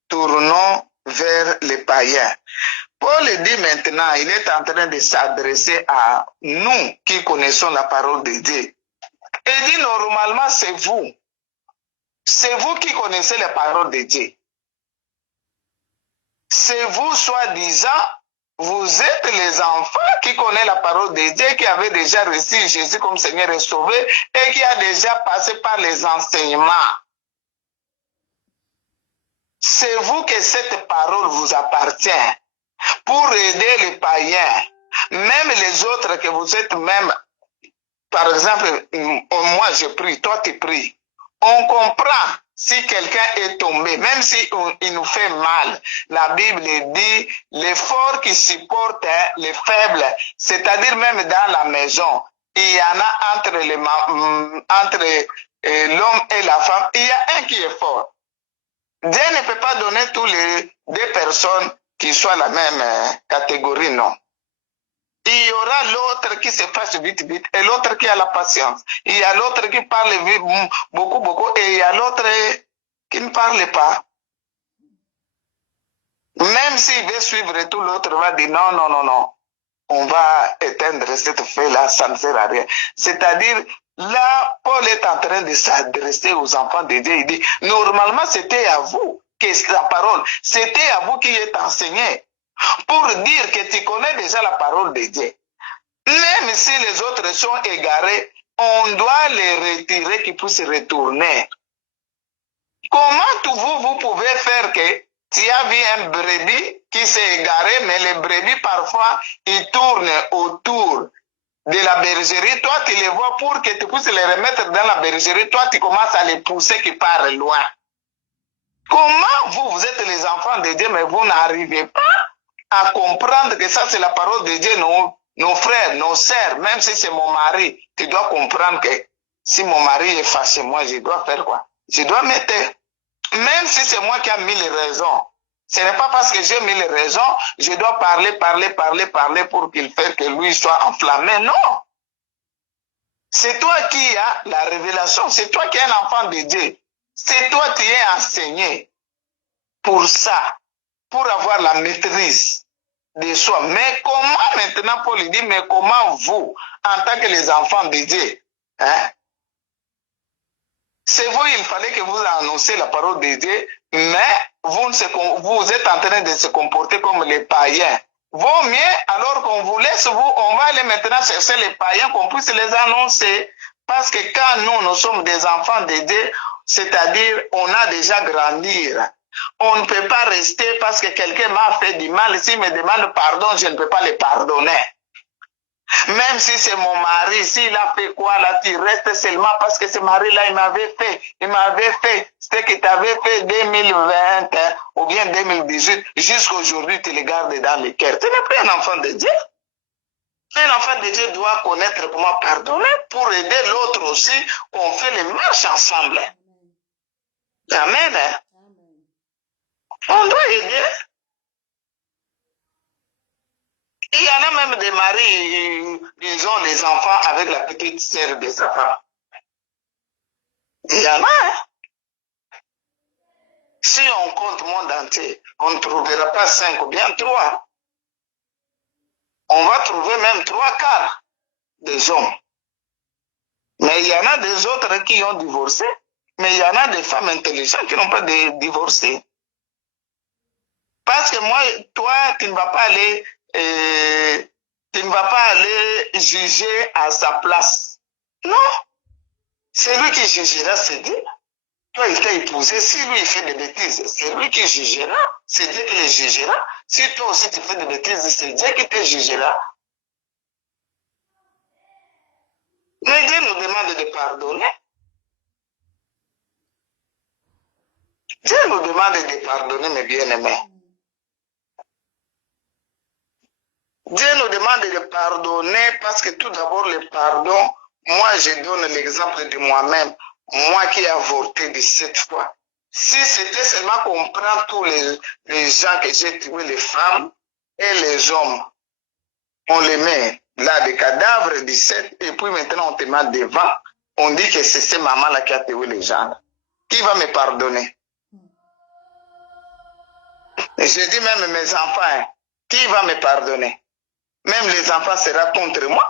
tournons vers les païens. Paul dit maintenant, il est en train de s'adresser à nous qui connaissons la parole de Dieu. Il dit normalement, c'est vous. C'est vous qui connaissez la parole de Dieu. C'est vous, soi-disant, vous êtes les enfants qui connaissent la parole de Dieu, qui avaient déjà reçu Jésus comme Seigneur et Sauveur et qui a déjà passé par les enseignements. C'est vous que cette parole vous appartient pour aider les païens, même les autres que vous êtes même. Par exemple, moi je prie, toi tu pries. On comprend si quelqu'un est tombé, même si il nous fait mal. La Bible dit l'effort qui supporte les faibles, c'est-à-dire même dans la maison. Il y en a entre l'homme et la femme, il y a un qui est fort. Dieu ne peut pas donner tous les deux personnes qui soient la même catégorie, non. Il y aura l'autre qui se fasse vite et l'autre qui a la patience. Il y a l'autre qui parle vite, beaucoup et il y a l'autre qui ne parle pas. Même s'il veut suivre tout, l'autre va dire non. On va éteindre cette feu-là, ça ne sert à rien. C'est-à-dire, là, Paul est en train de s'adresser aux enfants de Dieu. Il dit, normalement, c'était à vous que la parole, c'était à vous qui êtes enseigné. Pour dire que tu connais déjà la parole de Dieu. Même si les autres sont égarés, on doit les retirer qu'ils puissent retourner. Comment vous pouvez faire que tu as vu un brebis qui s'est égaré, mais les brebis parfois, ils tournent autour de la bergerie. Toi, tu les vois pour que tu puisses les remettre dans la bergerie. Toi, tu commences à les pousser qui partent loin. Comment vous êtes les enfants de Dieu, mais vous n'arrivez pas à comprendre que ça, c'est la parole de Dieu, nos frères, nos sœurs, même si c'est mon mari, tu dois comprendre que si mon mari est fâché, moi, je dois faire quoi? Je dois mettre, même si c'est moi qui ai mille raisons, ce n'est pas parce que j'ai mille raisons, je dois parler pour qu'il fasse que lui soit enflammé, non. C'est toi qui as la révélation, c'est toi qui es un enfant de Dieu, c'est toi qui es enseigné pour ça, pour avoir la maîtrise de soi. Mais comment maintenant, Paul dit, mais comment vous, en tant que les enfants de Dieu, hein? C'est vous, il fallait que vous annonciez la parole de Dieu, mais vous êtes en train de se comporter comme les païens. Vaut mieux, alors qu'on vous laisse, on va aller maintenant chercher les païens, qu'on puisse les annoncer. Parce que quand nous sommes des enfants de Dieu, c'est-à-dire, on a déjà grandi. On ne peut pas rester parce que quelqu'un m'a fait du mal. S'il me demande pardon, je ne peux pas le pardonner. Même si c'est mon mari, s'il a fait quoi là, tu restes seulement parce que ce mari-là, il m'avait fait ce que tu avais fait 2020 ou bien 2018, jusqu'à aujourd'hui, tu le gardes dans le cœur. Tu n'es pas un enfant de Dieu. Un enfant de Dieu doit connaître comment pardonner pour aider l'autre aussi, qu'on fait les marches ensemble. Amen. On doit aider. Il y en a même des maris, disons, les enfants avec la petite sœur de sa femme. Il y en a, hein? Si on compte le monde entier, on ne trouvera pas 5 ou bien 3. On va trouver même 3 quarts des hommes. Mais il y en a des autres qui ont divorcé. Mais il y en a des femmes intelligentes qui n'ont pas divorcé. Parce que moi, toi, tu ne vas pas aller juger à sa place. Non. C'est lui qui jugera, c'est Dieu. Toi, il t'a épousé. Si lui, il fait des bêtises, c'est lui qui jugera. C'est Dieu qui les jugera. Si toi aussi, tu fais des bêtises, c'est Dieu qui te jugera. Mais Dieu nous demande de pardonner. Dieu nous demande de pardonner, mes bien-aimés. Dieu nous demande de pardonner parce que tout d'abord, le pardon, moi je donne l'exemple de moi-même, moi qui ai avorté 17 fois. Si c'était seulement qu'on prend tous les gens que j'ai tués, les femmes et les hommes, on les met là, des cadavres, 17, et puis maintenant on te met devant, on dit que c'est ces mamans-là qui a tué les gens. Qui va me pardonner? Et je dis même mes enfants, qui va me pardonner? Même les enfants seront contre moi,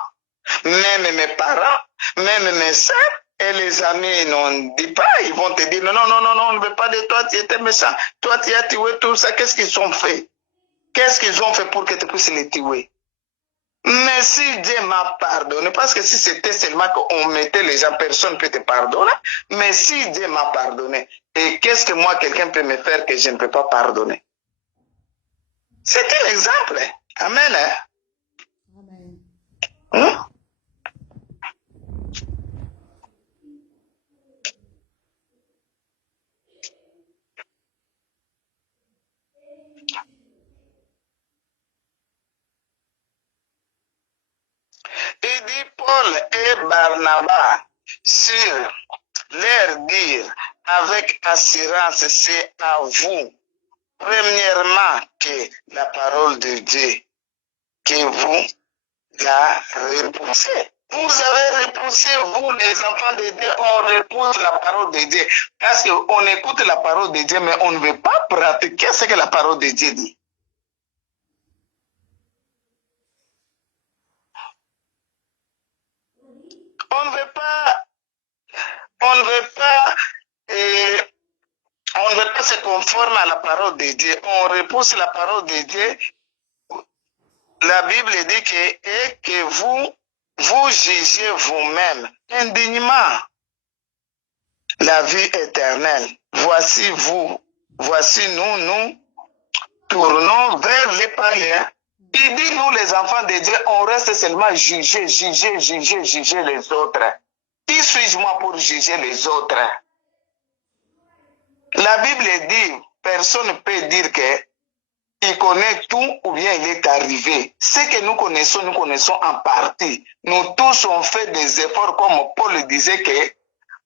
même mes parents, même mes soeurs, et les amis n'en disent pas, ils vont te dire non, non, non, non, non, on ne veut pas de toi, tu étais méchant, toi tu as tué tout ça, qu'est-ce qu'ils ont fait? Qu'est-ce qu'ils ont fait pour que tu puisses les tuer? Mais si Dieu m'a pardonné, parce que si c'était seulement qu'on mettait les gens, personne ne peut te pardonner, mais si Dieu m'a pardonné, et qu'est-ce que moi, quelqu'un peut me faire que je ne peux pas pardonner? C'est un exemple. Amen. Hein? Amen. Hein? Il dit Paul et Barnabas sur leur dire avec assurance, c'est à vous, premièrement, que la parole de Dieu, que vous la repoussez. Vous avez repoussé, vous les enfants de Dieu, on repousse la parole de Dieu. Parce qu'on écoute la parole de Dieu, mais on ne veut pas pratiquer ce que la parole de Dieu dit. On ne veut pas, on ne veut pas, on ne veut pas se conformer à la parole de Dieu. On repousse la parole de Dieu. La Bible dit que vous jugez vous-même indignement la vie éternelle. Voici nous tournons vers les païens. Il dit, nous les enfants de Dieu, on reste seulement juger les autres. Qui suis-je moi pour juger les autres? La Bible dit, personne ne peut dire que il connaît tout ou bien il est arrivé. Ce que nous connaissons en partie. Nous tous on fait des efforts comme Paul disait que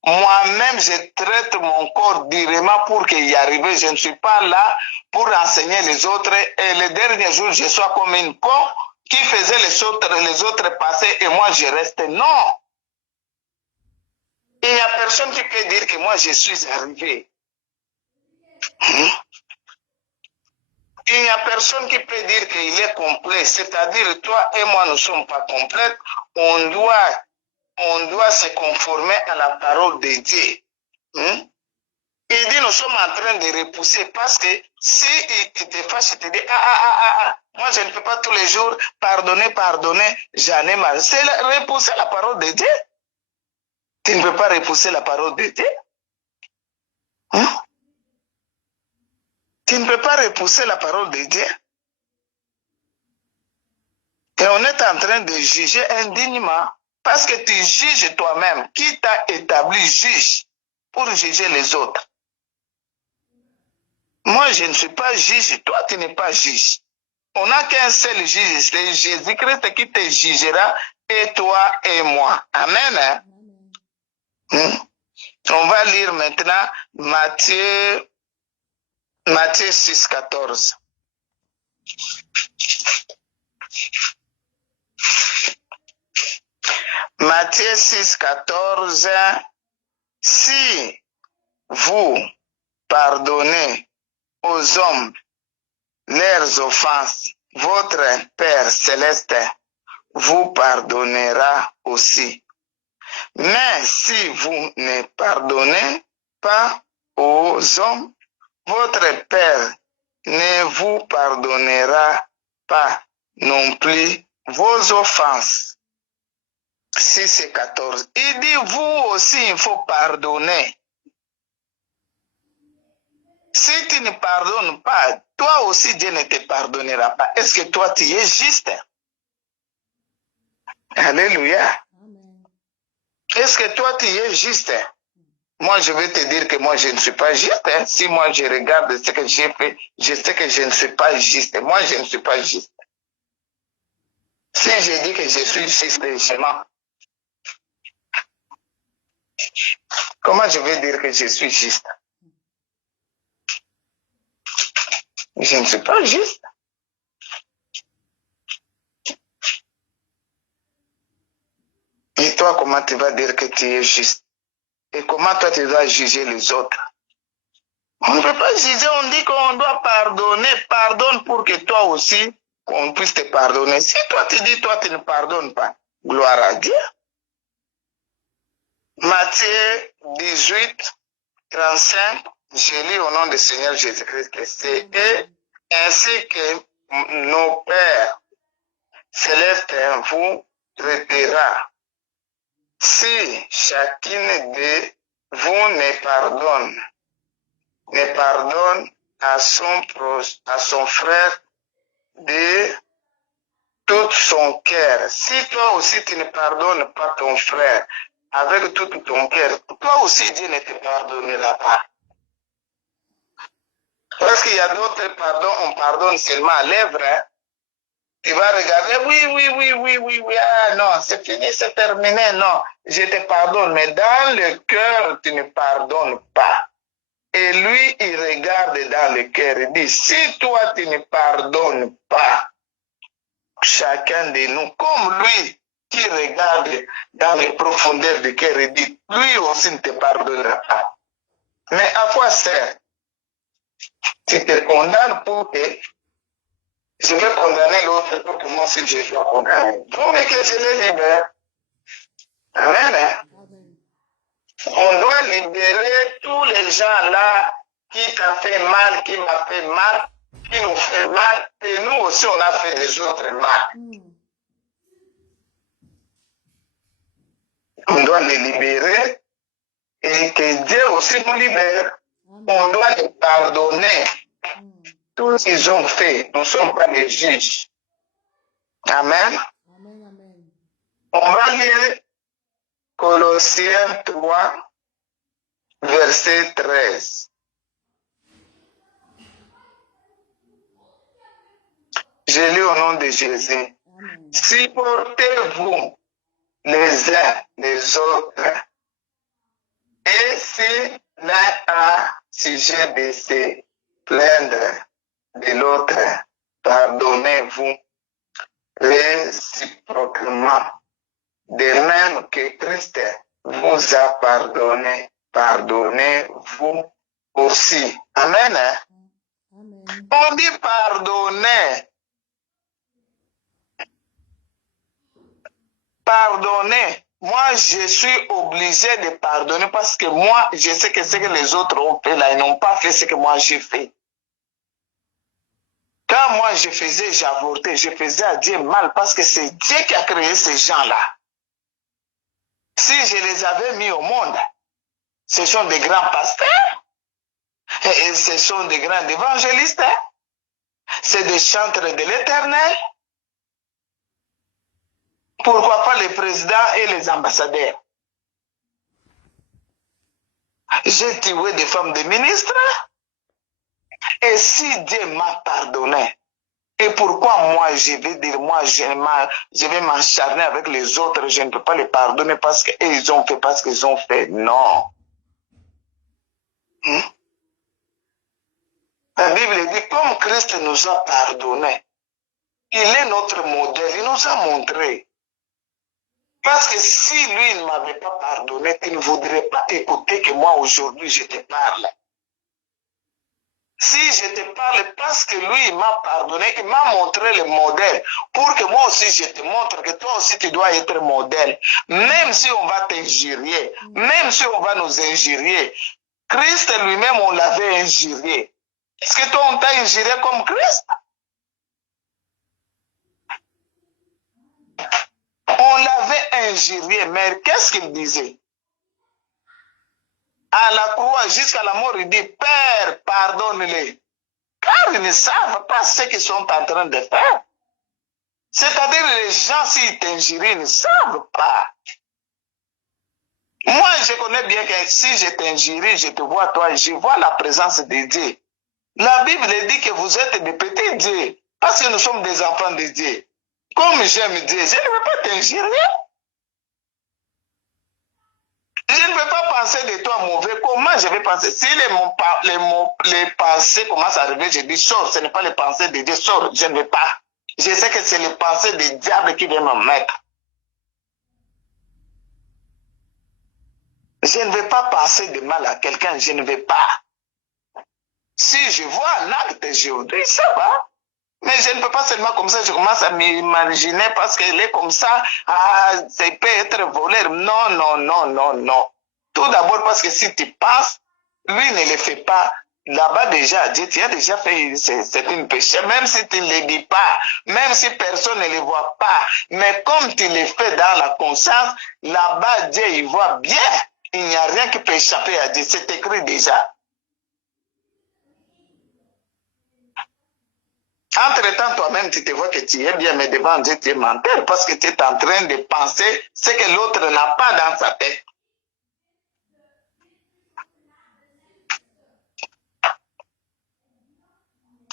moi-même je traite mon corps durement pour y arriver. Je ne suis pas là pour enseigner les autres et le dernier jour je sois comme une con qui faisait les autres passer et moi je reste. Non. Il n'y a personne qui peut dire que moi je suis arrivé. Il n'y a personne qui peut dire qu'il est complet. C'est-à-dire, toi et moi, nous ne sommes pas complets. On doit se conformer à la parole de Dieu. Il dit, nous sommes en train de repousser parce que si il te fâche, il te dit, moi je ne peux pas tous les jours pardonner, j'en ai marre. C'est repousser la parole de Dieu. Tu ne peux pas repousser la parole de Dieu. Tu ne peux pas repousser la parole de Dieu. Et on est en train de juger indignement parce que tu juges toi-même. Qui t'a établi juge pour juger les autres? Moi, je ne suis pas juge. Toi, tu n'es pas juge. On n'a qu'un seul juge. C'est Jésus-Christ qui te jugera, et toi et moi. Amen. On va lire maintenant Matthieu 6, 14. Matthieu 6, 14. Si vous pardonnez aux hommes leurs offenses, votre Père céleste vous pardonnera aussi. Mais si vous ne pardonnez pas aux hommes, votre Père ne vous pardonnera pas non plus vos offenses. 6 et 14. Il dit, vous aussi, il faut pardonner. Si tu ne pardonnes pas, toi aussi, Dieu ne te pardonnera pas. Est-ce que toi, tu es juste? Alléluia. Amen. Est-ce que toi, tu es juste? Moi, je vais te dire que moi, je ne suis pas juste. Hein. Si moi, je regarde ce que j'ai fait, je sais que je ne suis pas juste. Moi, je ne suis pas juste. Si je dis que je suis juste, je mens. Comment je vais dire que je suis juste? Je ne suis pas juste. Et toi, comment tu vas dire que tu es juste? Et comment toi, tu vas juger les autres? On ne peut pas juger, on dit qu'on doit pardonner. Pardonne pour que toi aussi, on puisse te pardonner. Si toi, tu dis, toi, tu ne pardonnes pas, gloire à Dieu. Matthieu 18, 35, je lis au nom du Seigneur Jésus-Christ que c'est ainsi que nos pères célestes vous traitera. Si chacune de vous ne pardonne à son frère de tout son cœur. Si toi aussi tu ne pardonnes pas ton frère avec tout ton cœur, toi aussi Dieu ne te pardonnera pas. Parce qu'il y a d'autres pardons, on pardonne seulement à lèvres. Hein. Tu vas regarder, oui, ah non, c'est fini, c'est terminé, non, je te pardonne, mais dans le cœur, tu ne pardonnes pas. Et lui, il regarde dans le cœur, il dit, si toi, tu ne pardonnes pas, chacun de nous, comme lui, qui regarde dans les profondeurs du cœur, il dit, lui aussi ne te pardonnera pas. Mais à quoi sert? Tu te condamnes pour que je vais condamner l'autre pour que moi aussi je sois condamné. Pour que je les libère. Amen. Amen. On doit libérer tous les gens là qui t'a fait mal, qui m'a fait mal, qui nous fait mal, et nous aussi on a fait des autres mal. On doit les libérer et que Dieu aussi nous libère. On doit les pardonner. Tout ce qu'ils ont fait, nous ne sommes pas les juges. Amen. Amen. On va lire Colossiens 3, verset 13. Je lis au nom de Jésus. Supportez-vous les uns les autres. Et si l'un a sujet de se plaindre de l'autre, pardonnez-vous réciproquement. De même que Christ vous a pardonné, pardonnez-vous aussi. Amen. Amen. On dit pardonner. Pardonner. Moi, je suis obligé de pardonner parce que moi, je sais que ce que les autres ont fait là, ils n'ont pas fait ce que moi j'ai fait. Quand moi je faisais, j'avortais, je faisais à Dieu mal parce que c'est Dieu qui a créé ces gens-là. Si je les avais mis au monde, ce sont des grands pasteurs, et ce sont des grands évangélistes, c'est des chantres de l'Éternel. Pourquoi pas les présidents et les ambassadeurs? J'ai tué des femmes de ministres. Et si Dieu m'a pardonné, et pourquoi moi je vais dire, moi je vais m'acharner avec les autres, je ne peux pas les pardonner parce qu'ils ont fait, parce qu'ils ont fait. Non. La Bible dit, comme Christ nous a pardonné, il est notre modèle, il nous a montré. Parce que si lui ne m'avait pas pardonné, il ne voudrait pas écouter que moi aujourd'hui je te parle. Si je te parle parce que lui m'a pardonné, il m'a montré le modèle pour que moi aussi je te montre que toi aussi tu dois être modèle. Même si on va t'injurier, même si on va nous injurier, Christ lui-même on l'avait injurié. Est-ce que toi on t'a injurié comme Christ? On l'avait injurié, mais qu'est-ce qu'il disait? À la croix, jusqu'à la mort, il dit, Père, pardonne-les. Car ils ne savent pas ce qu'ils sont en train de faire. C'est-à-dire, les gens, s'ils t'injurient, ils ne savent pas. Moi, je connais bien que si je t'injurie, je te vois toi, je vois la présence de Dieu. La Bible dit que vous êtes des petits dieux, parce que nous sommes des enfants de Dieu. Comme j'aime Dieu, je ne veux pas t'injurer. Je ne veux pas penser de toi mauvais. Comment je vais penser? Si les pensées commencent à arriver, je dis sors, ce n'est pas les pensées de Dieu, sors, je ne veux pas. Je sais que c'est les pensées du diable qui viennent me mettre. Je ne vais pas penser de mal à quelqu'un, je ne vais pas. Si je vois un acte, je dis ça va. Mais je ne peux pas seulement comme ça, je commence à m'imaginer parce qu'elle est comme ça, ah, ça peut être voleur. Non, non, non, non, non. Tout d'abord parce que si tu penses, lui ne le fait pas. Là-bas déjà, Dieu, tu as déjà fait, c'est une péché, même si tu ne le dis pas, même si personne ne le voit pas. Mais comme tu le fais dans la conscience, là-bas, Dieu, il voit bien. Il n'y a rien qui peut échapper à Dieu. C'est écrit déjà. Entre-temps, toi-même, tu te vois que tu es bien, mais devant Dieu, tu es menteur parce que tu es en train de penser ce que l'autre n'a pas dans sa tête.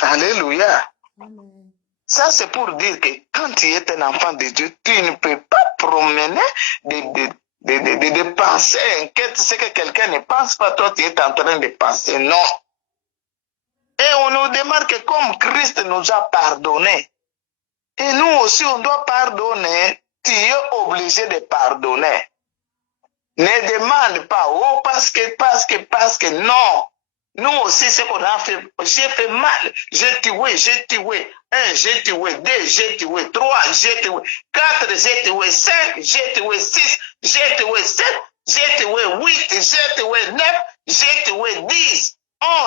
Alléluia. Amen. Ça, c'est pour dire que quand tu es un enfant de Dieu, tu ne peux pas promener de penser, inquiète ce que quelqu'un ne pense pas, toi, tu es en train de penser. Non. Et on nous demande que comme Christ nous a pardonné, et nous aussi, on doit pardonner. Tu es obligé de pardonner. Ne demande pas, oh, parce que, non. Nous aussi, ce qu'on a fait, j'ai fait mal, j'ai tué. 1, j'ai tué. 2, j'ai tué. 3, j'ai tué. 4, j'ai tué. 5, j'ai tué. 6, j'ai tué. 7, j'ai tué. 8, j'ai tué. 9, j'ai tué. 10,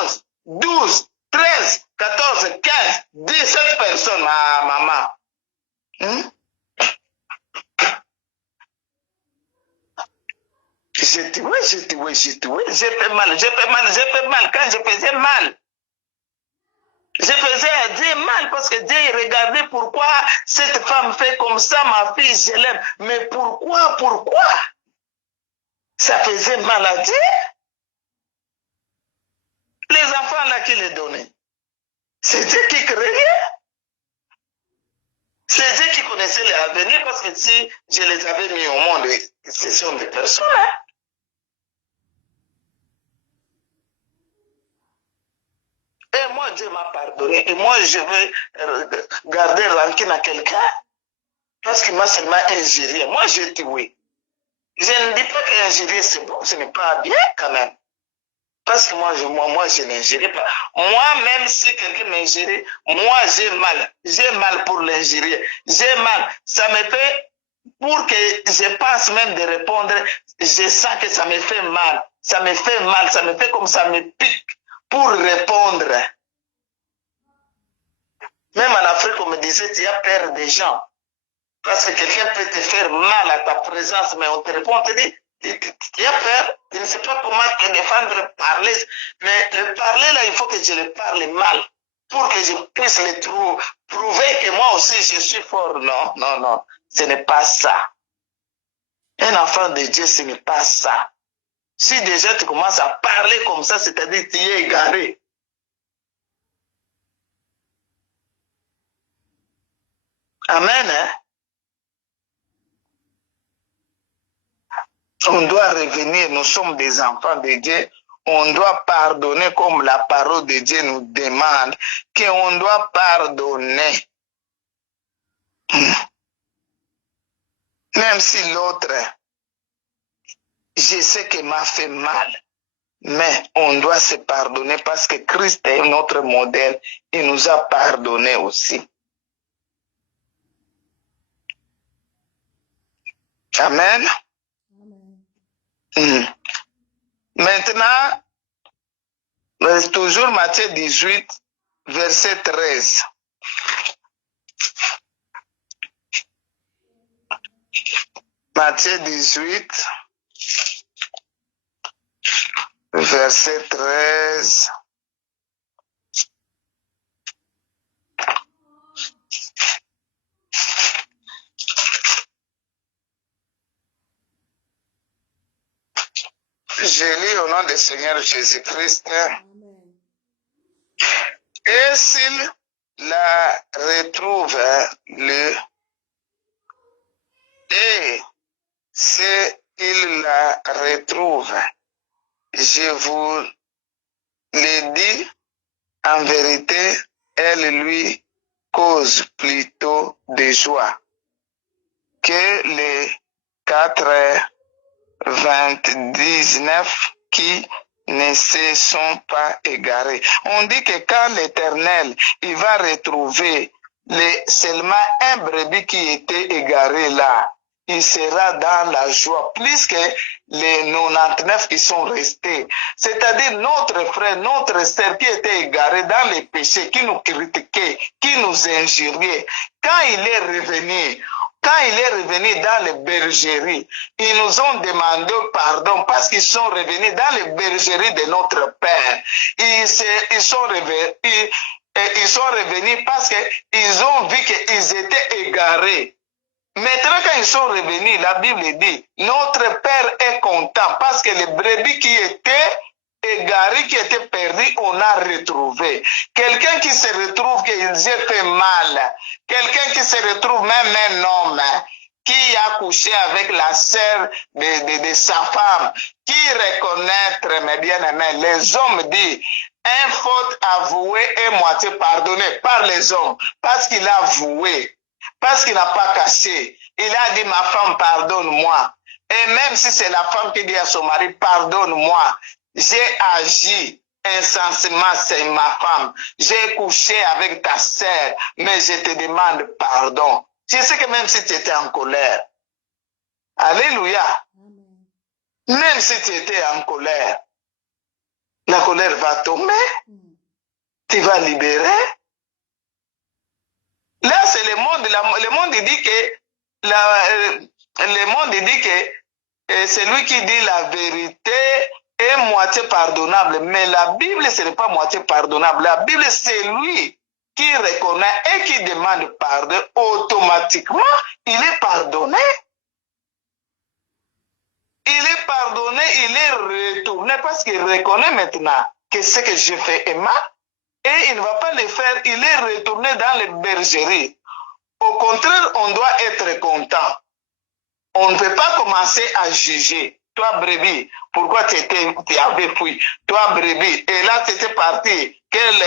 11, 12, 13, 14, 15, 17 personnes, ma maman. J'ai tué. J'ai fait mal. Quand je faisais mal, je faisais à Dieu mal parce que Dieu regardait pourquoi cette femme fait comme ça, ma fille, je l'aime. Mais pourquoi? Ça faisait mal à Dieu. Les enfants là qui les donnaient, c'est Dieu qui créait. C'est Dieu qui connaissait l'avenir parce que si je les avais mis au monde, ce sont des personnes. Hein? Et moi, Dieu m'a pardonné. Et moi, je veux garder rancune à quelqu'un parce qu'il m'a seulement injurié. Moi, j'ai tué. Je ne dis pas qu'injurier, c'est bon, ce n'est pas bien quand même. Parce que moi, je n'injurie pas. Moi, même si quelqu'un m'injurie, moi, j'ai mal. J'ai mal pour l'injurier. J'ai mal. Ça me fait, pour que je pense même de répondre, je sens que ça me fait mal. Ça me fait mal. Ça me fait comme ça me pique pour répondre. Même en Afrique, on me disait, tu as peur des gens. Parce que quelqu'un peut te faire mal à ta présence, mais on te répond, on te dit, tu as peur, tu ne sais pas comment te défendre, parler. Mais le parler là, il faut que je le parle mal pour que je puisse le prouver que moi aussi je suis fort. Non, non, non, ce n'est pas ça. Un enfant de Dieu, ce n'est pas ça. Si déjà tu commences à parler comme ça, c'est-à-dire que tu es égaré. Amen, hein? On doit revenir, nous sommes des enfants de Dieu. On doit pardonner comme la parole de Dieu nous demande qu'on doit pardonner. Même si l'autre, je sais qu'il m'a fait mal, mais on doit se pardonner parce que Christ est notre modèle. Il nous a pardonné aussi. Amen. Maintenant, toujours Matthieu 18, verset 13. Matthieu 18, verset 13. Je lis au nom du Seigneur Jésus-Christ. Amen. Et s'il la retrouve, et s'il la retrouve, je vous le dis, en vérité, elle lui cause plutôt de joie que les 99 qui ne se sont pas égarés. On dit que quand l'Éternel, il va retrouver seulement un brebis qui était égaré là, il sera dans la joie, plus que les 99 qui sont restés. C'est-à-dire notre frère, notre sœur qui était égaré dans les péchés, qui nous critiquait, qui nous injuriait, quand il est revenu, dans les bergeries, ils nous ont demandé pardon parce qu'ils sont revenus dans les bergeries de notre Père. Ils sont revenus parce qu'ils ont vu qu'ils étaient égarés. Maintenant, quand ils sont revenus, la Bible dit, notre Père est content parce que les brebis qui étaient égarés, qui étaient perdus, on a retrouvé. Quelqu'un qui se retrouve qu'ils aient fait mal, quelqu'un qui se retrouve même un homme qui a couché avec la sœur de sa femme, qui reconnaître, mes bien-aimés, les hommes disent, un faute avouée est moitié pardonnée par les hommes, parce qu'il a avoué. Parce qu'il n'a pas caché. Il a dit, ma femme, pardonne-moi. Et même si c'est la femme qui dit à son mari, pardonne-moi, j'ai agi insensiblement, c'est ma femme. J'ai couché avec ta sœur, mais je te demande pardon. Je sais que même si tu étais en colère, alléluia, même si tu étais en colère, la colère va tomber, tu vas libérer. Là, c'est le monde. Le monde dit que le monde dit que c'est lui qui dit la vérité est moitié pardonnable. Mais la Bible, ce n'est pas moitié pardonnable. La Bible, c'est lui qui reconnaît et qui demande pardon. Automatiquement, il est pardonné. Il est pardonné, il est retourné parce qu'il reconnaît maintenant que ce que je fais est mal. Et il ne va pas le faire, il est retourné dans les bergeries. Au contraire, on doit être content. On ne peut pas commencer à juger. Toi, brebis, pourquoi tu avais fui? Toi, brebis, et là, tu étais parti. Quelle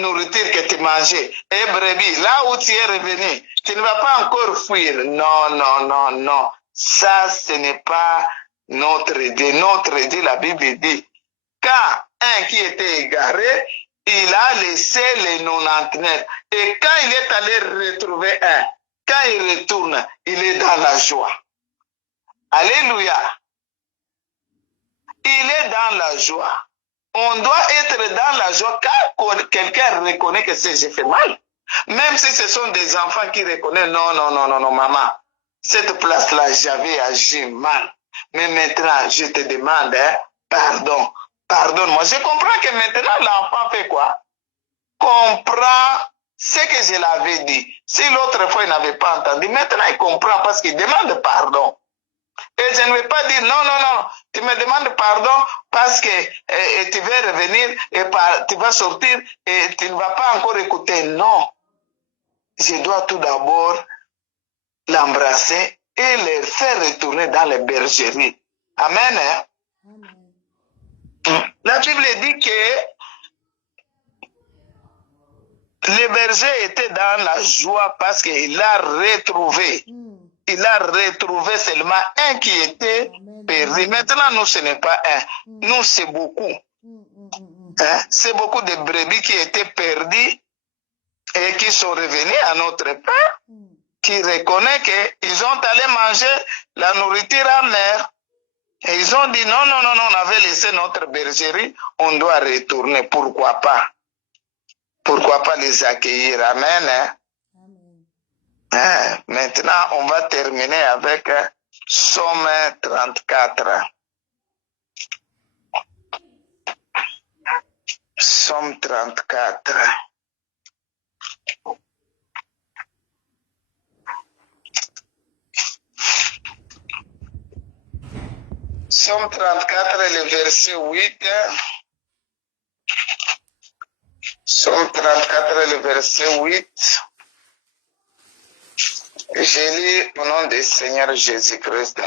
nourriture que tu mangeais? Et brebis, là où tu es revenu, tu ne vas pas encore fuir. Non, non, non, non. Ça, ce n'est pas notre Dieu. Notre Dieu, la Bible dit, quand un qui était égaré, il a laissé les 99. Et quand il est allé retrouver un, quand il retourne, il est dans la joie. Alléluia. Il est dans la joie. On doit être dans la joie quand quelqu'un reconnaît que j'ai fait mal. Même si ce sont des enfants qui reconnaissent, non, non, non, non, non, maman, cette place-là, j'avais agi mal. Mais maintenant, je te demande, pardon. Pardonne-moi. Je comprends que maintenant, l'enfant fait quoi? Comprend ce que je l'avais dit. Si l'autre fois, il n'avait pas entendu, maintenant, il comprend parce qu'il demande pardon. Et je ne vais pas dire, non, non, non, tu me demandes pardon parce que tu veux revenir et tu vas sortir et tu ne vas pas encore écouter. Non. Je dois tout d'abord l'embrasser et le faire retourner dans les bergeries. Amen. Hein? Amen. La Bible dit que le berger était dans la joie parce qu'il a retrouvé. Il a retrouvé seulement un qui était perdu. Maintenant, nous, ce n'est pas un. Nous, c'est beaucoup. Hein? C'est beaucoup de brebis qui étaient perdus et qui sont revenus à notre Père, qui reconnaît qu'ils ont allé manger la nourriture amère. Et ils ont dit, non, non, non, non, on avait laissé notre bergerie, on doit retourner. Pourquoi pas? Pourquoi pas les accueillir? Amen. Hein? Hein? Maintenant, on va terminer avec Psaume 34. Psaume 34. Psaume 34, le verset 8. Psaume 34, le verset 8. Je lis au nom du Seigneur Jésus-Christ.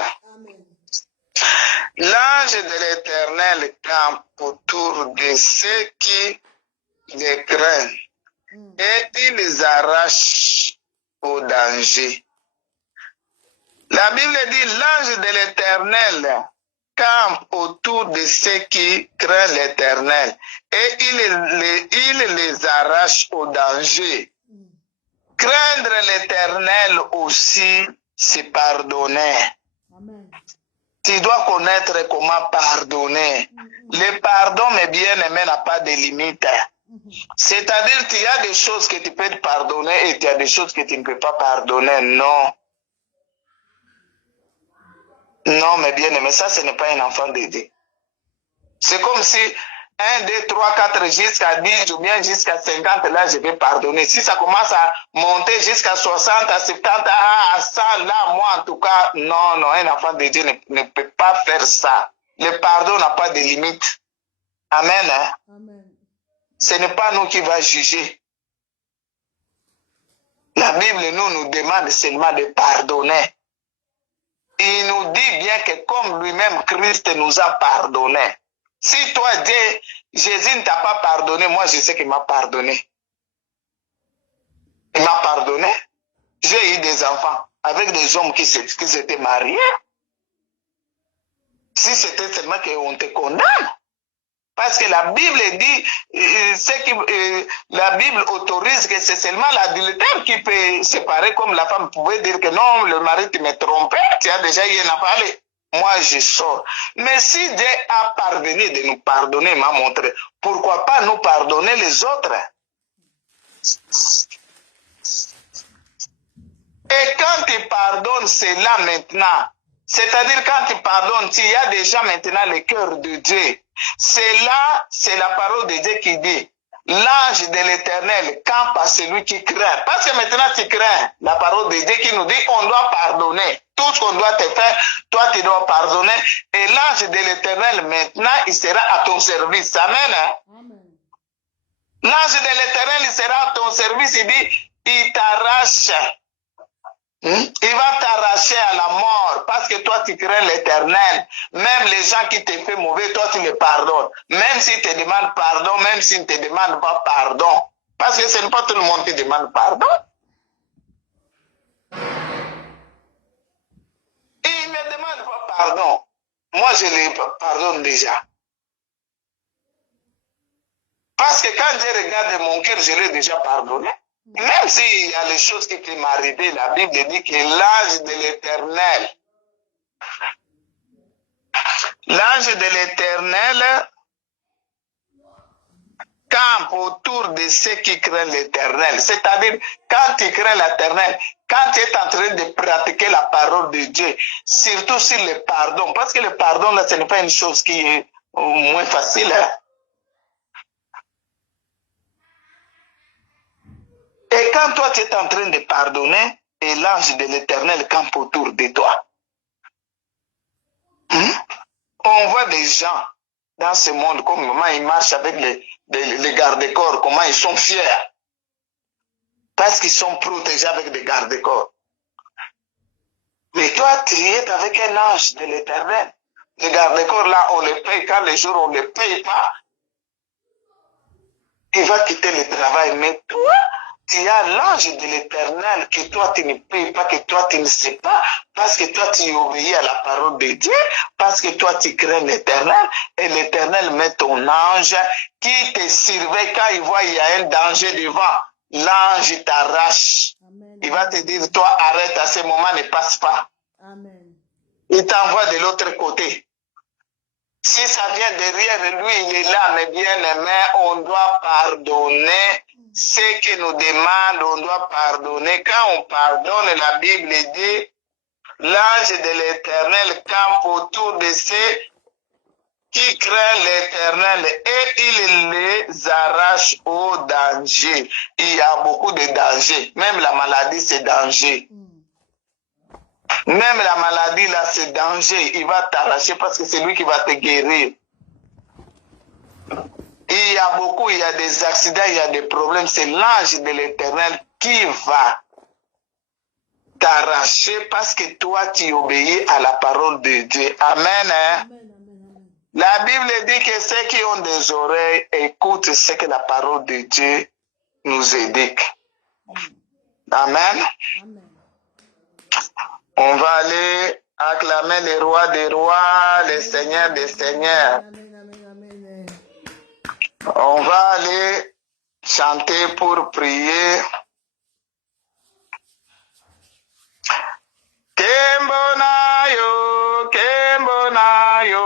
L'ange de l'Éternel campe autour de ceux qui les craignent et il les arrache au danger. La Bible dit l'ange de l'Éternel campe autour de ceux qui craignent l'Éternel et il les arrache au danger. Craindre l'Éternel aussi, c'est pardonner. Amen. Tu dois connaître comment pardonner. Le pardon, mes bien-aimés, n'a pas de limite. C'est-à-dire qu'il y a des choses que tu peux pardonner et il y a des choses que tu ne peux pas pardonner. Non. Non, mes bien-aimés, ça, ce n'est pas un enfant de Dieu. C'est comme si 1, 2, 3, 4, jusqu'à 10 ou bien jusqu'à 50, là, je vais pardonner. Si ça commence à monter jusqu'à 60, à 70, à 100, là, moi, en tout cas, non, un enfant de Dieu ne peut pas faire ça. Le pardon n'a pas de limite. Amen. Hein? Amen. Ce n'est pas nous qui va juger. La Bible nous demande seulement de pardonner. Il nous dit bien que comme lui-même, Christ nous a pardonné. Si toi, Dieu, Jésus ne t'a pas pardonné, moi je sais qu'il m'a pardonné. Il m'a pardonné. J'ai eu des enfants avec des hommes qui s'étaient mariés. Si c'était seulement qu'on te condamne. Parce que la Bible dit, la Bible autorise que c'est seulement l'adultère qui peut séparer, comme la femme pouvait dire que non, le mari tu me trompé, tu as déjà eu un enfant. Moi, je sors. Mais si Dieu a pardonné de nous pardonner, il m'a montré, pourquoi pas nous pardonner les autres? Et quand tu pardonnes, c'est là maintenant. C'est-à-dire quand tu pardonnes, il y a déjà maintenant le cœur de Dieu. C'est là, c'est la parole de Dieu qui dit, l'ange de l'Éternel campe à celui qui craint. Parce que maintenant tu crains la parole de Dieu qui nous dit on doit pardonner. Tout ce qu'on doit te faire, toi tu dois pardonner. Et l'ange de l'Éternel maintenant, il sera à ton service. Amen. Hein? Amen. L'ange de l'Éternel, il sera à ton service. Il dit, il t'arrache. Il va t'arracher à la mort parce que toi tu crains l'Éternel. Même les gens qui te font mauvais, toi tu les pardonnes. Même s'ils te demandent pardon, même s'ils ne te demandent pas pardon. Parce que ce n'est pas tout le monde qui demande pardon. Ils ne demandent pas pardon. Moi je les pardonne déjà. Parce que quand je regarde mon cœur, je l'ai déjà pardonné. Même s'il y a les choses qui peuvent m'arriver, la Bible dit que l'ange de l'Éternel, campe autour de ceux qui craignent l'Éternel. C'est-à-dire, quand tu crains l'Éternel, quand tu es en train de pratiquer la parole de Dieu, surtout sur le pardon, parce que le pardon, là, ce n'est pas une chose qui est moins facile. Hein? Et quand toi, tu es en train de pardonner, et l'ange de l'Éternel campe autour de toi. On voit des gens dans ce monde, comment ils marchent avec les gardes-corps, comment ils sont fiers. Parce qu'ils sont protégés avec des gardes-corps. Mais toi, tu es avec un ange de l'Éternel. Les gardes-corps, là, on les paye. Quand les jours, on ne les paye pas, il va quitter le travail. Mais toi, tu as l'ange de l'Éternel que toi tu ne payes pas, que toi tu ne sais pas, parce que toi tu obéis à la parole de Dieu, parce que toi tu crains l'Éternel, et l'Éternel met ton ange qui te surveille quand il voit il y a un danger devant. L'ange t'arrache. Il va te dire, toi arrête à ce moment, ne passe pas. Amen. Il t'envoie de l'autre côté. Si ça vient derrière lui, il est là, mais bien aimé, on doit pardonner. Ce que nous demande, on doit pardonner. Quand on pardonne, la Bible dit, l'ange de l'Éternel campe autour de ceux qui craignent l'Éternel et il les arrache au danger. Il y a beaucoup de dangers. Même la maladie, c'est danger. Même la maladie, là, c'est danger. Il va t'arracher parce que c'est lui qui va te guérir. Il y a beaucoup, il y a des accidents, il y a des problèmes. C'est l'ange de l'Éternel qui va t'arracher parce que toi, tu obéis à la parole de Dieu. Amen. Hein? La Bible dit que ceux qui ont des oreilles écoutent ce que la parole de Dieu nous indique. Amen. On va aller acclamer les rois des rois, les seigneurs des seigneurs. On va aller chanter pour prier. Kembonayo, Kembonayo,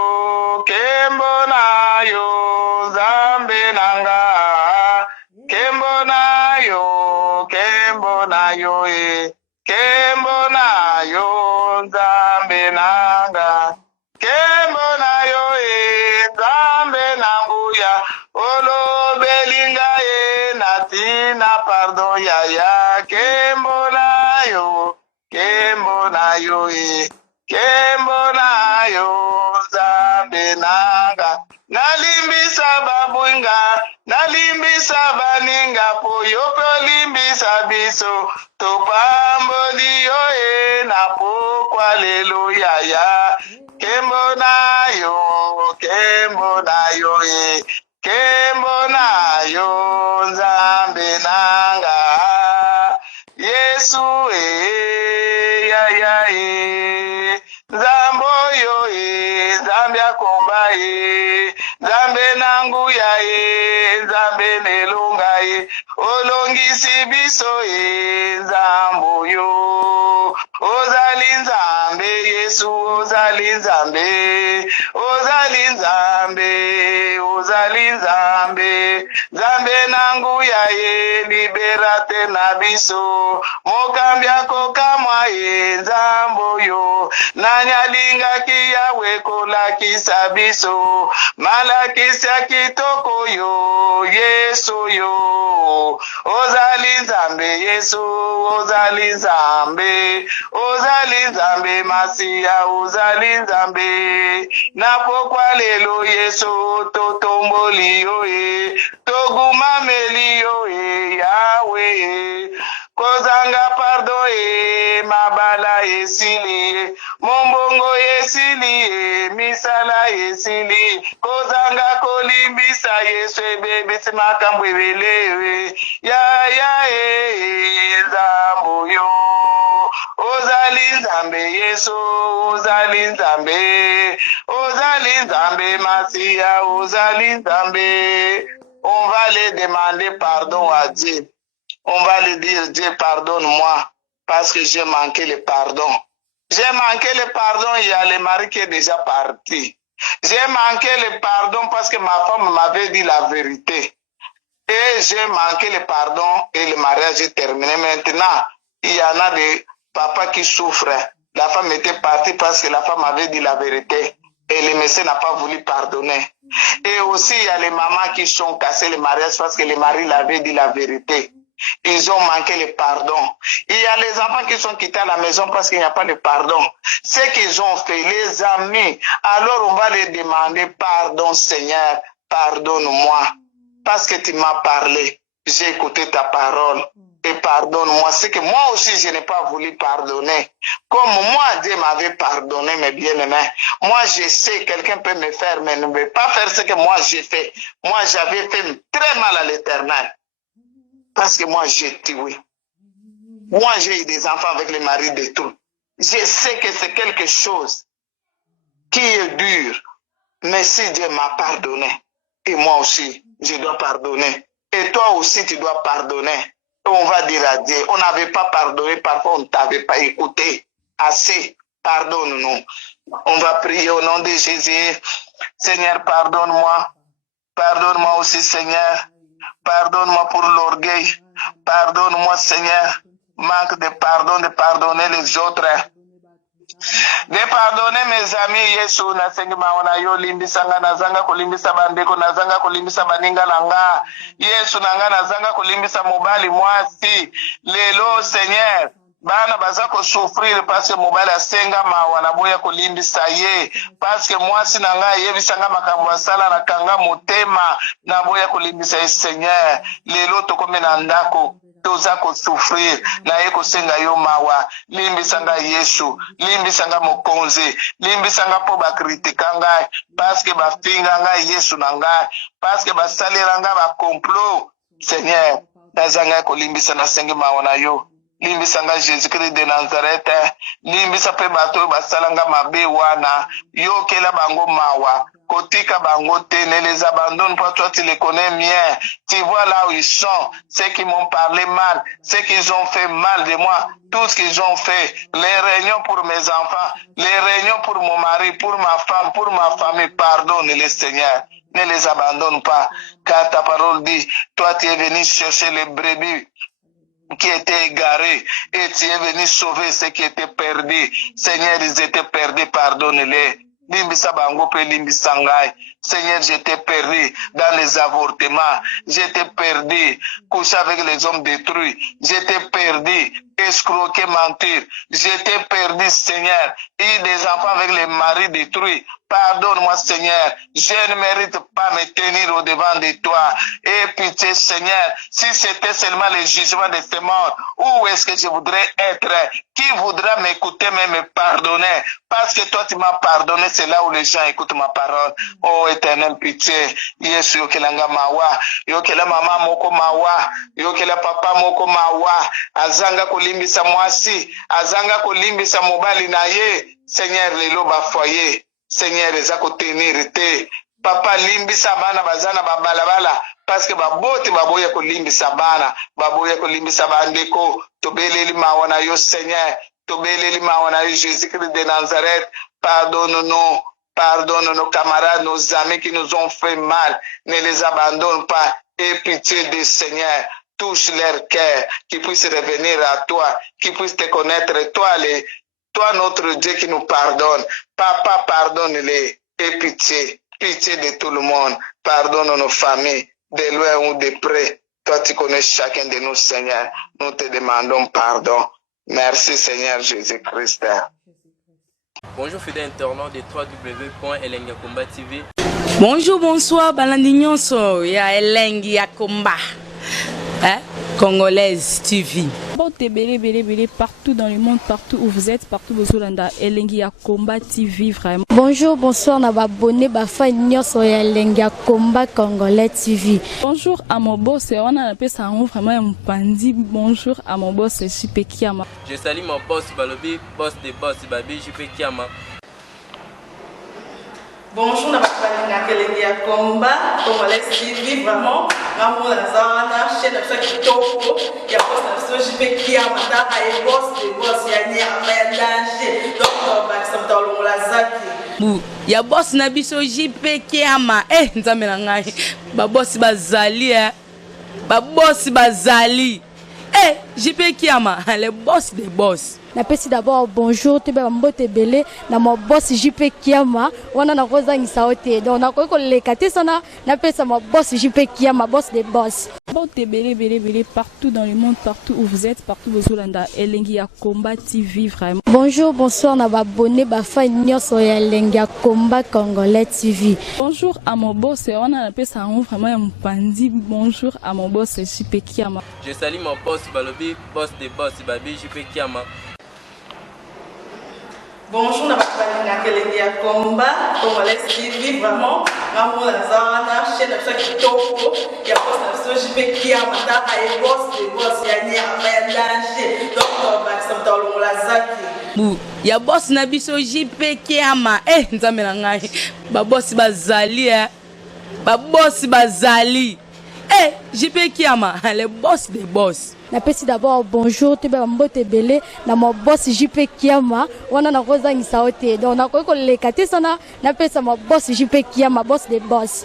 Kembonayo, Zambe nanga. Kembonayo, Kembonayo, Kembonayo, Zambe nanga. Kembonayo, Zambe nanguya. Olo belinga natina pardon yaya. Kembonayo. Kembonayo, Kembonayo, Zambe nanga. Nalimbisa babwinga, nalimbisa baninga, poyopo limbisa biso, topamboliyo napo kwa lelo yaya. Kembonayo, Kembonayo, Kembonayo, Zambe nanga. Yesu Zamboyo Zambia komba Zambe nanguya Zambe nelunga olongisi biso Zamboyo ozali Nzambe Yesu ozali Nzambe ozali Nzambe ozali Nzambe Zambe nanguya liberate na biso mokambia kokamwa Zamboyo nanyalinga kiyawe kolakisa biso malakisa kitoko yo Yesu yo ozali Nzambe Yesu ozali Nzambe ozali Nzambe Masiya ozali Nzambe napokwa lelo Yesu totomboli yo togumameli yo Yahweh kozanga pardon mabala esili mombongo esili misala esili kozanga kolimbisa Yesu ebebisi makambo ebelewe ya Zamboyo ozali Nzambe Yesu ozali Nzambe ozali Nzambe Masiya ozali Nzambe. On va aller demander pardon à Dieu. On va lui dire, Dieu, pardonne-moi parce que j'ai manqué le pardon. J'ai manqué le pardon, il y a le mari qui est déjà parti. J'ai manqué le pardon parce que ma femme m'avait dit la vérité. Et j'ai manqué le pardon et le mariage est terminé. Maintenant, il y en a des papas qui souffrent. La femme était partie parce que la femme avait dit la vérité. Et le monsieur n'a pas voulu pardonner. Et aussi, il y a les mamans qui sont cassées le mariage parce que le mari l'avait dit la vérité. Ils ont manqué le pardon. Il y a les enfants qui sont quittés à la maison parce qu'il n'y a pas de pardon. Ce qu'ils ont fait, les amis, alors on va les demander pardon Seigneur, pardonne-moi. Parce que tu m'as parlé, j'ai écouté ta parole. Et pardonne-moi, c'est que moi aussi je n'ai pas voulu pardonner. Comme moi Dieu m'avait pardonné mes bien-aimés. Moi je sais, quelqu'un peut me faire, mais ne veut pas faire ce que moi j'ai fait. Moi j'avais fait très mal à l'Éternel. Parce que moi j'ai tué. Moi j'ai eu des enfants avec les maris de tout. Je sais que c'est quelque chose qui est dur. Mais si Dieu m'a pardonné, et moi aussi je dois pardonner. Et toi aussi tu dois pardonner. On va dire à Dieu, on n'avait pas pardonné, parfois on ne t'avait pas écouté. Assez, pardonne-nous. On va prier au nom de Jésus. Seigneur, pardonne-moi. Pardonne-moi aussi, Seigneur. Pardonne-moi pour l'orgueil. Pardonne-moi, Seigneur. Manque de pardon, de pardonner les autres. De pardonner mes amis Yesu nasengi maona yo limbisanga nazanga kulimbisa bandeko nazanga kulimbisa baninga langa Yesu nanga nazanga kulimbisa mobali mwasi lelo Seigneur bana baza ko souffrir parce que mobali asenga mawa na boya kolimbisa ye parce que mwasi na ngai yebisanga makambo asala na kanga motema na boya kolimbisa ye Seigneur lelo tokome na ndako toza ko souffrir na ye kosenga yo mawa limbisanga Yesu limbisanga mokonzi limbisanga po bakritika ngai parce que bafinga ngai Yesu na ngai parce que basalira ngai ba complot Seigneur nazanga kolimbisa na sengi mawa na yo limbisanga Jésus-Christ de Nazareth limbisa pe bato basalanga mabe wana yo kela bango mawa kotika bango te ne les abandonne pas, toi tu les connais bien, tu vois là où ils sont, ceux qui m'ont parlé mal, ceux qui ont fait mal de moi, tout ce qu'ils ont fait, les réunions pour mes enfants, les réunions pour mon mari, pour ma femme, pour ma famille, pardonne les Seigneur, ne les abandonne pas, car ta parole dit, toi tu es venu chercher les brebis qui étaient égarés et tu es venu sauver ceux qui étaient perdus. Seigneur, ils étaient perdus, pardonne-les. Limbisa bango pe limbisa ngai. Seigneur, j'étais perdu dans les avortements. J'étais perdu, couché avec les hommes détruits. J'étais perdu, escroqué, mentir. J'étais perdu, Seigneur. Et des enfants avec les maris détruits. Pardonne-moi, Seigneur. Je ne mérite pas me tenir au-devant de toi. Et pitié, Seigneur, si c'était seulement le jugement de ces morts, où est-ce que je voudrais être? Qui voudra m'écouter, mais me pardonner? Parce que toi, tu m'as pardonné, c'est là où les gens écoutent ma parole. Oh, éternel pitié. Yesu, yokelanga mawa. Yokela mama moko mawa. Yokela papa moko mawa. Azanga kolimbisa mwasi. Azanga kolimbisa mobali na ye. Seigneur, lelo ba foyer. Seigneur, eza kotenir te. Papa limbisa bana bazana babalabala parce que babote baboya kolimbisa bana, baboya kolimbisa bandeko. Tobeleli mawa na yo Seigneur, tobeleli mawa na yo Jésus-Christ de Nazareth. Pardonne-nous, pardonne nos camarades, nos amis qui nous ont fait mal. Ne les abandonne pas. Aie pitié des Seigneur. Touche leur cœur, qu'ils puissent revenir à toi, qu'ils puissent te connaître. Toi, notre Dieu qui nous pardonne. Papa, pardonne-les. Et pitié, pitié de tout le monde. Pardonne nos familles, de loin ou de près. Toi, tu connais chacun de nous, Seigneur. Nous te demandons pardon. Merci, Seigneur Jésus-Christ. Bonjour, fidèles internautes de www.elengiakomba TV. Bonjour, bonsoir, balandi nyonso ya Elengi ya Komba. Congolaise TV. Bon, belé partout dans le monde, partout où vous êtes, partout où vous êtes, Elengi ya Komba TV vraiment. Bonjour, bonsoir, na abonné ba fa nyonso ya Elengi ya Komba Congolais TV. Bonjour à mon boss, on a appelé ça vraiment un pandi. Bonjour à mon boss, JP Kiama. Je salue mon boss Balobi, boss de boss Babi, JP Kiama. Bonjour, na Elengi ya Komba Congolais TV vraiment. Maman la zana chaîne de kitoko ya boss na JP Kiama ta ay boss de boss ya ni ya danger. Donc ba samta longola zaki. Ya boss na biso JP Kiama nzambe na ngai ba boss bazali ba boss bazali JP Kiama le boss des boss. Napesi d'abord bonjour te ba mbote belé na mo boss JP Kiama wana na kozangisa ote donc na ko lekate sana napesa mo boss JP Kiama boss des boss. Bon, belé partout dans le monde, partout où vous êtes, partout où vous êtes, Elengi ya Komba TV vraiment. Bonjour, bonsoir, na abonné ba fa nyonso ya Elengi ya Komba Congolais TV. Bonjour à mon boss, on a appelé ça vraiment un pandi. Bonjour à mon boss JP Kiama. Je salue mon boss Balobi, boss de boss Babi, JP Kiama. Bonjour, na Elengi ya Komba Congolais TV vraiment. Maman la zana chaîne de kitoko ya boss na JP Kiama ta ay boss de boss ya ni ya danger. Donc ba samta longola zaki. Ya boss na biso JP Kiama nzambe na ngai ba boss bazali ba boss bazali JP Kiama le boss des boss. Napesi d'abord bonjour te ba mbote belé na mo boss JP Kiama wana na kozangisa ote donc na ko lekate sana napesa mo boss JP Kiama boss des boss.